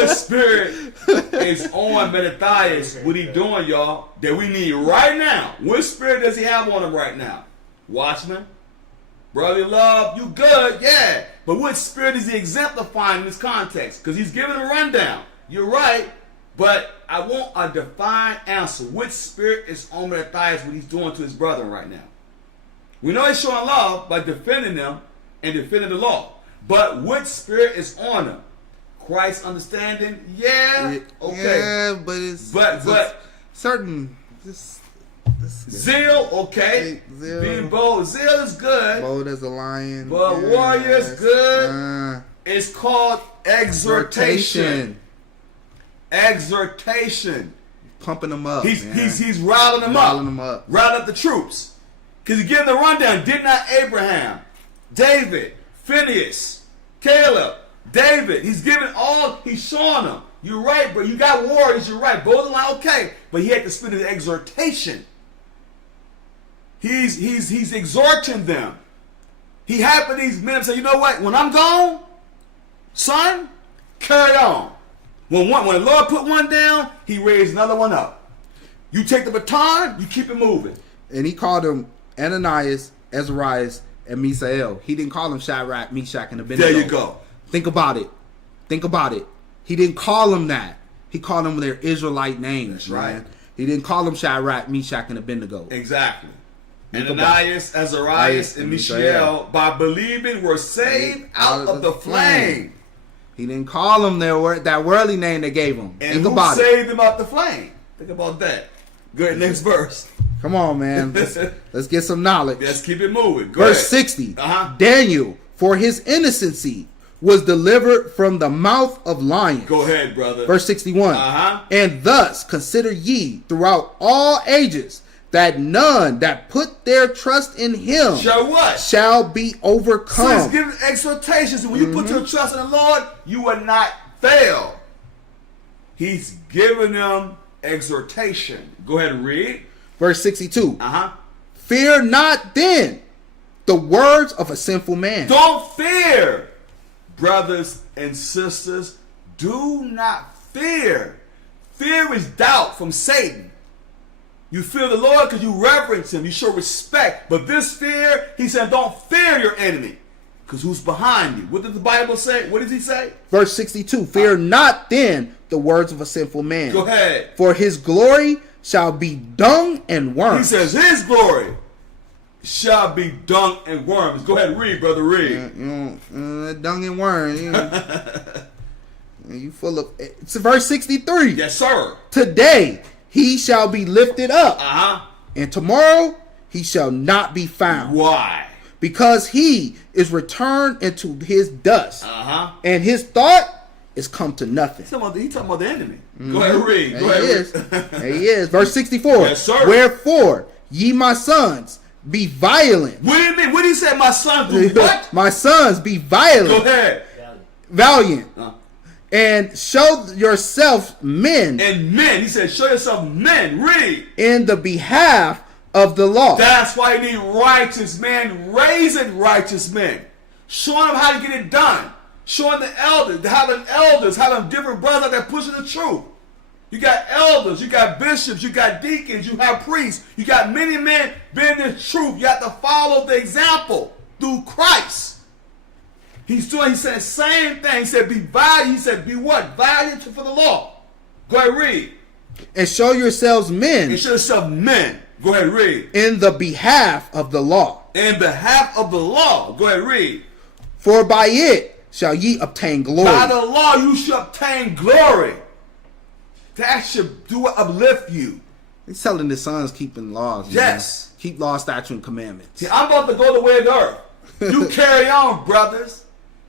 spirit is on Mattathias? What he doing, y'all? That we need right now. What spirit does he have on him right now? Watchman? Brotherly love, you good, yeah. But what spirit is he exemplifying in this context? Because he's giving a rundown. You're right, but I want a defined answer. Which spirit is on Mattathias what he's doing to his brethren right now? We know he's showing love by defending them and defending the law. But what spirit is on him? Christ's understanding? Yeah. Okay. Yeah, but it's But certain zeal, okay. Zeal. Being bold. Zeal is good. bold as a lion. But warrior is good. Uh, It's called exhortation. Exhortation. Pumping them up. He's man. he's riling them up. Riling them up. Riling up the troops. Because he's giving the rundown. Did not Abraham, David, Phineas, Caleb, David. He's giving all, he's showing them. You're right, bro. You got warriors, you're right. Both of them, okay. But he had to spend the exhortation. He's exhorting them. He happened these men and said, you know what? When I'm gone, son, carry on. When the Lord put one down, he raised another one up. You take the baton, you keep it moving. And he called them Ananias, Azarias, and Misael. He didn't call them Shadrach, Meshach, and Abednego. There you go. Think about it. Think about it. He didn't call them that. He called them their Israelite names. That's right. Man. He didn't call them Shadrach, Meshach, and Abednego. Exactly. Think Ananias, Azarias, and Mishael, by believing, were saved out of the flame. He didn't call them that worldly name they gave him. And Think who about it. saved them out the flame? Think about that. Good. Next verse. Come on, man. Let's get some knowledge. Let's keep it moving. Go Verse ahead. 60. Uh-huh. Daniel, for his innocency, was delivered from the mouth of lions. Go ahead, brother. Verse 61. Uh-huh. And thus consider ye throughout all ages that none that put their trust in him Shall what? shall be So overcome. he's giving exhortations. And when you put your trust in the Lord, you will not fail. He's giving them exhortation. Go ahead and read. Verse 62. Uh-huh. Fear not then the words of a sinful man. Don't fear, brothers and sisters. Do not fear. Fear is doubt from Satan. You fear the Lord because you reverence him. You show respect. But this fear, he said, don't fear your enemy. Because who's behind you? What did the Bible say? What does he say? Verse 62. Fear not then the words of a sinful man. Go ahead. For his glory shall be dung and worms. He says his glory shall be dung and worms. Go ahead and read, brother. Read. Dung and worms. You full of. It's verse 63. Yes, sir. Today he shall be lifted up, Uh-huh. and tomorrow he shall not be found. Why? Because he is returned into his dust, Uh-huh. and his thought is come to nothing. He's talking about the enemy. Go ahead and read. There Go ahead he and is. read. There he is. Verse 64. Yes, sir. Wherefore, ye my sons, be violent. What do you mean? What did he say? My son do what? My sons, be Go violent, ahead. valiant, Uh. and show yourself men And men, he said, show yourself men. Read. in the behalf of the law. That's why you need righteous men, raising righteous men. Showing them how to get it done. Showing the elders, having different brothers out there pushing the truth. You got elders, you got bishops, you got deacons, you have priests. You got many men being this truth. You have to follow the example. through Christ. He said the same thing. He said, be valiant. He said, be what? Valiant for the law. Go ahead, read. And show yourselves men And show yourself men. Go ahead, read. in the behalf of the law. In behalf of the law. Go ahead, read. For by it shall ye obtain glory. By the law you shall obtain glory. That should do what? Uplift you. He's telling his sons keeping laws. Yes. Man. Keep law, statute, and commandments. See, I'm about to go the way of the earth. You carry on, brothers.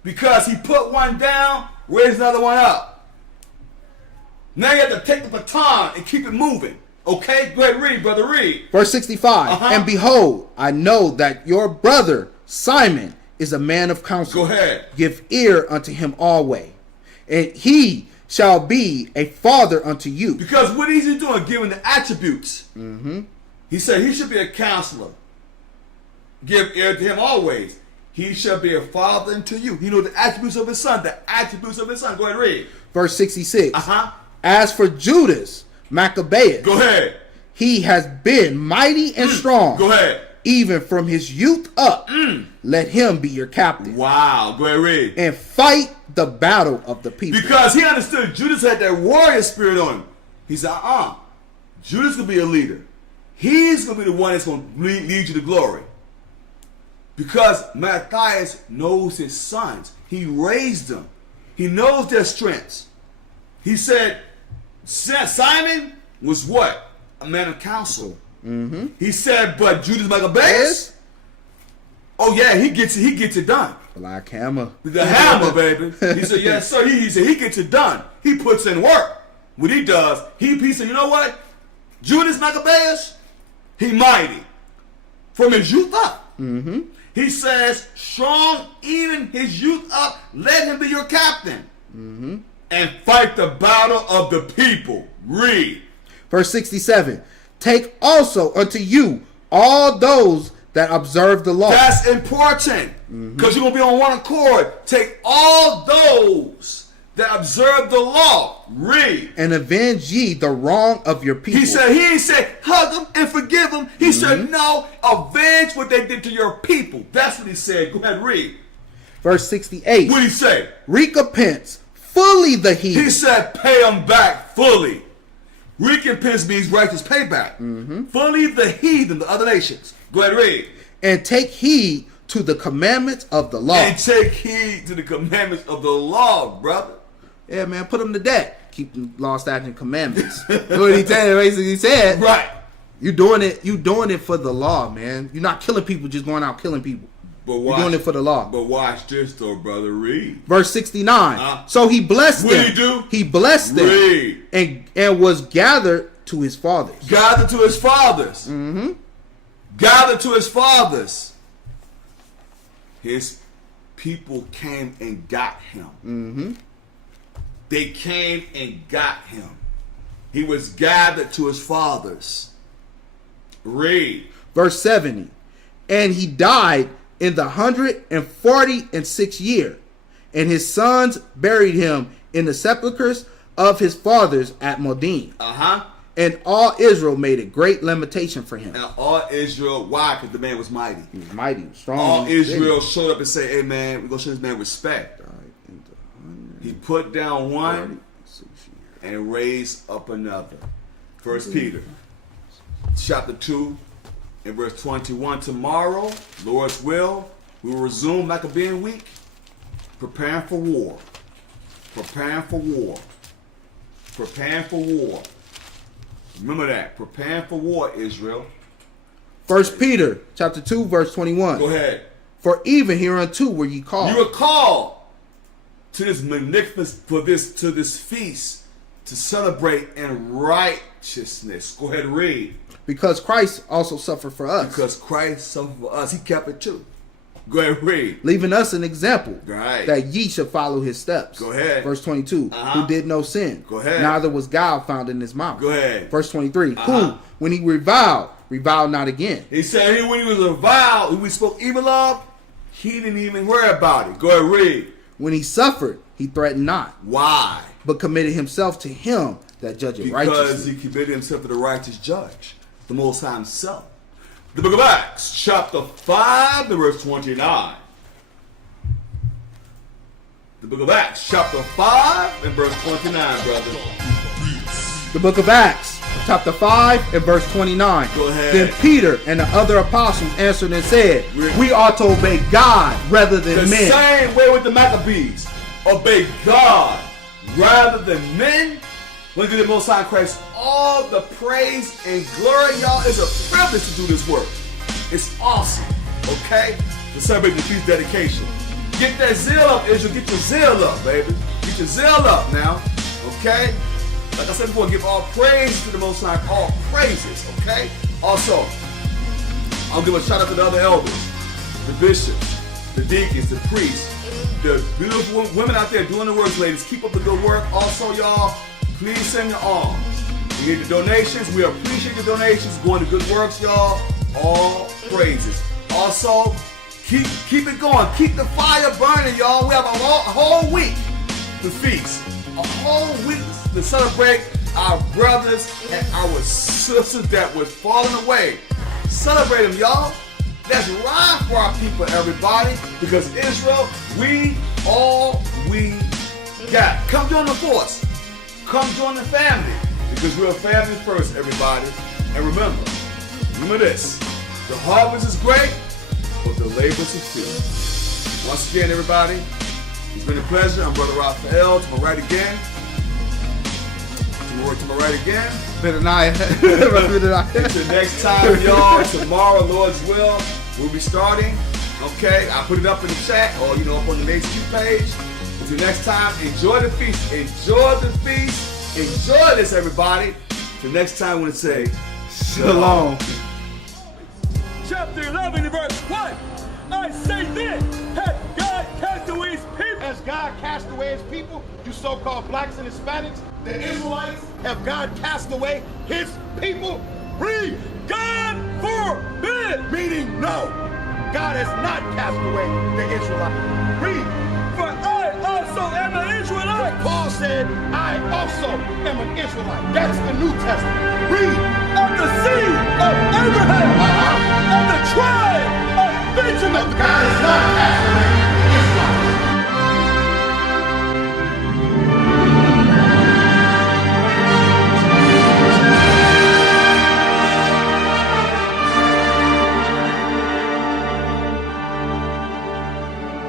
Because he put one down, raised another one up. Now you have to take the baton and keep it moving. Okay? Go ahead, read, brother, read. Verse 65. And behold, I know that your brother Simon is a man of counsel. Go ahead. Give ear unto him always, and he shall be a father unto you. Because what is he doing? Giving the attributes. Mm-hmm. He said he should be a counselor. Give ear to him always. He shall be a father unto you. He knows the attributes of his son. The attributes of his son. Go ahead, read. Verse 66. Uh-huh. As for Judas Maccabees, Go ahead. he has been mighty and strong. Go ahead. Even from his youth up. Let him be your captain. Wow. Go ahead, read. And fight the battle of the people. Because he understood Judas had that warrior spirit on him. He said, Judas going to be a leader. He's going to be the one that's going to lead you to glory. Because Matthias knows his sons. He raised them. He knows their strengths. He said, Simon was what? A man of counsel. Mm-hmm. He said, but Judas Maccabees? Oh yeah, he gets it done. Black hammer. The hammer, baby. He said, yes, sir. He said, he gets it done. He puts in work. What he does, he said, you know what? Judas Maccabees, he mighty. From his youth up. Mm-hmm. He says, strong, even his youth up, let him be your captain. Mm-hmm. And fight the battle of the people. Read. Verse 67. Take also unto you all those that observe the law. That's important. Because you're going to be on one accord. Take all those that observe the law. Read. And avenge ye the wrong of your people. He ain't said hug them and forgive them. He said no, avenge what they did to your people. That's what he said. Go ahead, read. Verse 68. What did he say? Recompense fully the heathen. He said pay them back fully. Recompense means righteous payback. Fully the heathen, the other nations. Go ahead, read. And take heed to the commandments of the law. And take heed to the commandments of the law, brother. Yeah, man, put them to death. Keep the law, statute, and commandments. What he basically said. Right. You doing it for the law, man. You're not killing people, just going out killing people. But You're doing it for the law. But watch this though, brother. Read. Verse 69. So he blessed them. What did he do? He blessed them. Read. And was gathered to his fathers. Gathered to his fathers. Mm-hmm. Gathered to his fathers. His people came and got him. Mm-hmm. They came and got him. He was gathered to his fathers. Read. Verse 70. And he died in the 146th year, and his sons buried him in the sepulchres of his fathers at Modin. And all Israel made a great lamentation for him. And all Israel, why? Because the man was mighty. He was mighty, strong. All Israel showed up and said, hey man, we're going to show this man respect. He put down one and raised up another. 1 Peter chapter 2 and verse 21. Tomorrow, Lord's will, we will resume Maccabean week, preparing for war. Preparing for war. Preparing for war. Remember that. Preparing for war, Israel. 1 Peter chapter 2 verse 21. Go ahead. For even hereunto were ye called. You were called to this magnificent, to this feast, to celebrate in righteousness. Go ahead and read. Because Christ also suffered for us. Because Christ suffered for us. He kept it too. Go ahead and read. Leaving us an example. Right. That ye should follow his steps. Go ahead. Verse 22. Who did no sin. Go ahead. Neither was guile found in his mouth. Go ahead. Verse 23. Who, when he reviled not again. He said when he was reviled, who we spoke evil of, he didn't even worry about it. Go ahead and read. When he suffered, he threatened not. Why? But committed himself to him that judgeth righteously. Because he committed himself to the righteous judge, the Most High himself. The book of Acts, chapter 5, and verse 29. The book of Acts, chapter 5, and verse 29, brother. The book of Acts, chapter 5, and verse 29. Go ahead. Then Peter and the other apostles answered and said, we ought to obey God rather than The men. same way with the Maccabees. Obey God rather than men. Look at the Most High Christ. All the praise and glory, y'all. It's a privilege to do this work. It's awesome. Okay? To celebrate the feast dedication. Get that zeal up, Israel. Get your zeal up, baby. Get your zeal up now. Okay? Like I said before, give all praise to the Most High. All praises. Okay? Also, I'll give a shout out to the other elders, the bishops, the deacons, the priests, the beautiful women out there doing the work, ladies. Keep up the good work. Also, y'all, please send your arms. We need the donations. We appreciate the donations. Going to good works, y'all. All praises. Also, keep it going. Keep the fire burning, y'all. We have a whole week to feast. A whole week to celebrate our brothers and our sisters that was falling away. Celebrate them, y'all. Let's ride for our people, everybody. Because Israel, we got. Come join the force. Come join the family. Because we're a family first, everybody. And remember this. The harvest is great, but the labors are few. Once again, everybody, it's been a pleasure. I'm Brother Raphael. To my right again. To my right again. Benaniah. Until next time, y'all. Tomorrow, Lord's will, we'll be starting. Okay, I put it up in the chat or up on the HQ page. Until next time, enjoy the feast. Enjoy the feast. Enjoy this, everybody. Till next time, I want to say Shalom. Chapter 11, verse 1. I say this, has God cast away his people? Has God cast away his people? You so-called blacks and Hispanics, the Israelites, have God cast away his people? Read. God forbid. Meaning no. God has not cast away the Israelites. Read. For I also am an Israelite. Paul said, I also am an Israelite. That's the New Testament. Read. Of the seed of Abraham. Of the tribe of Benjamin. God has not cast away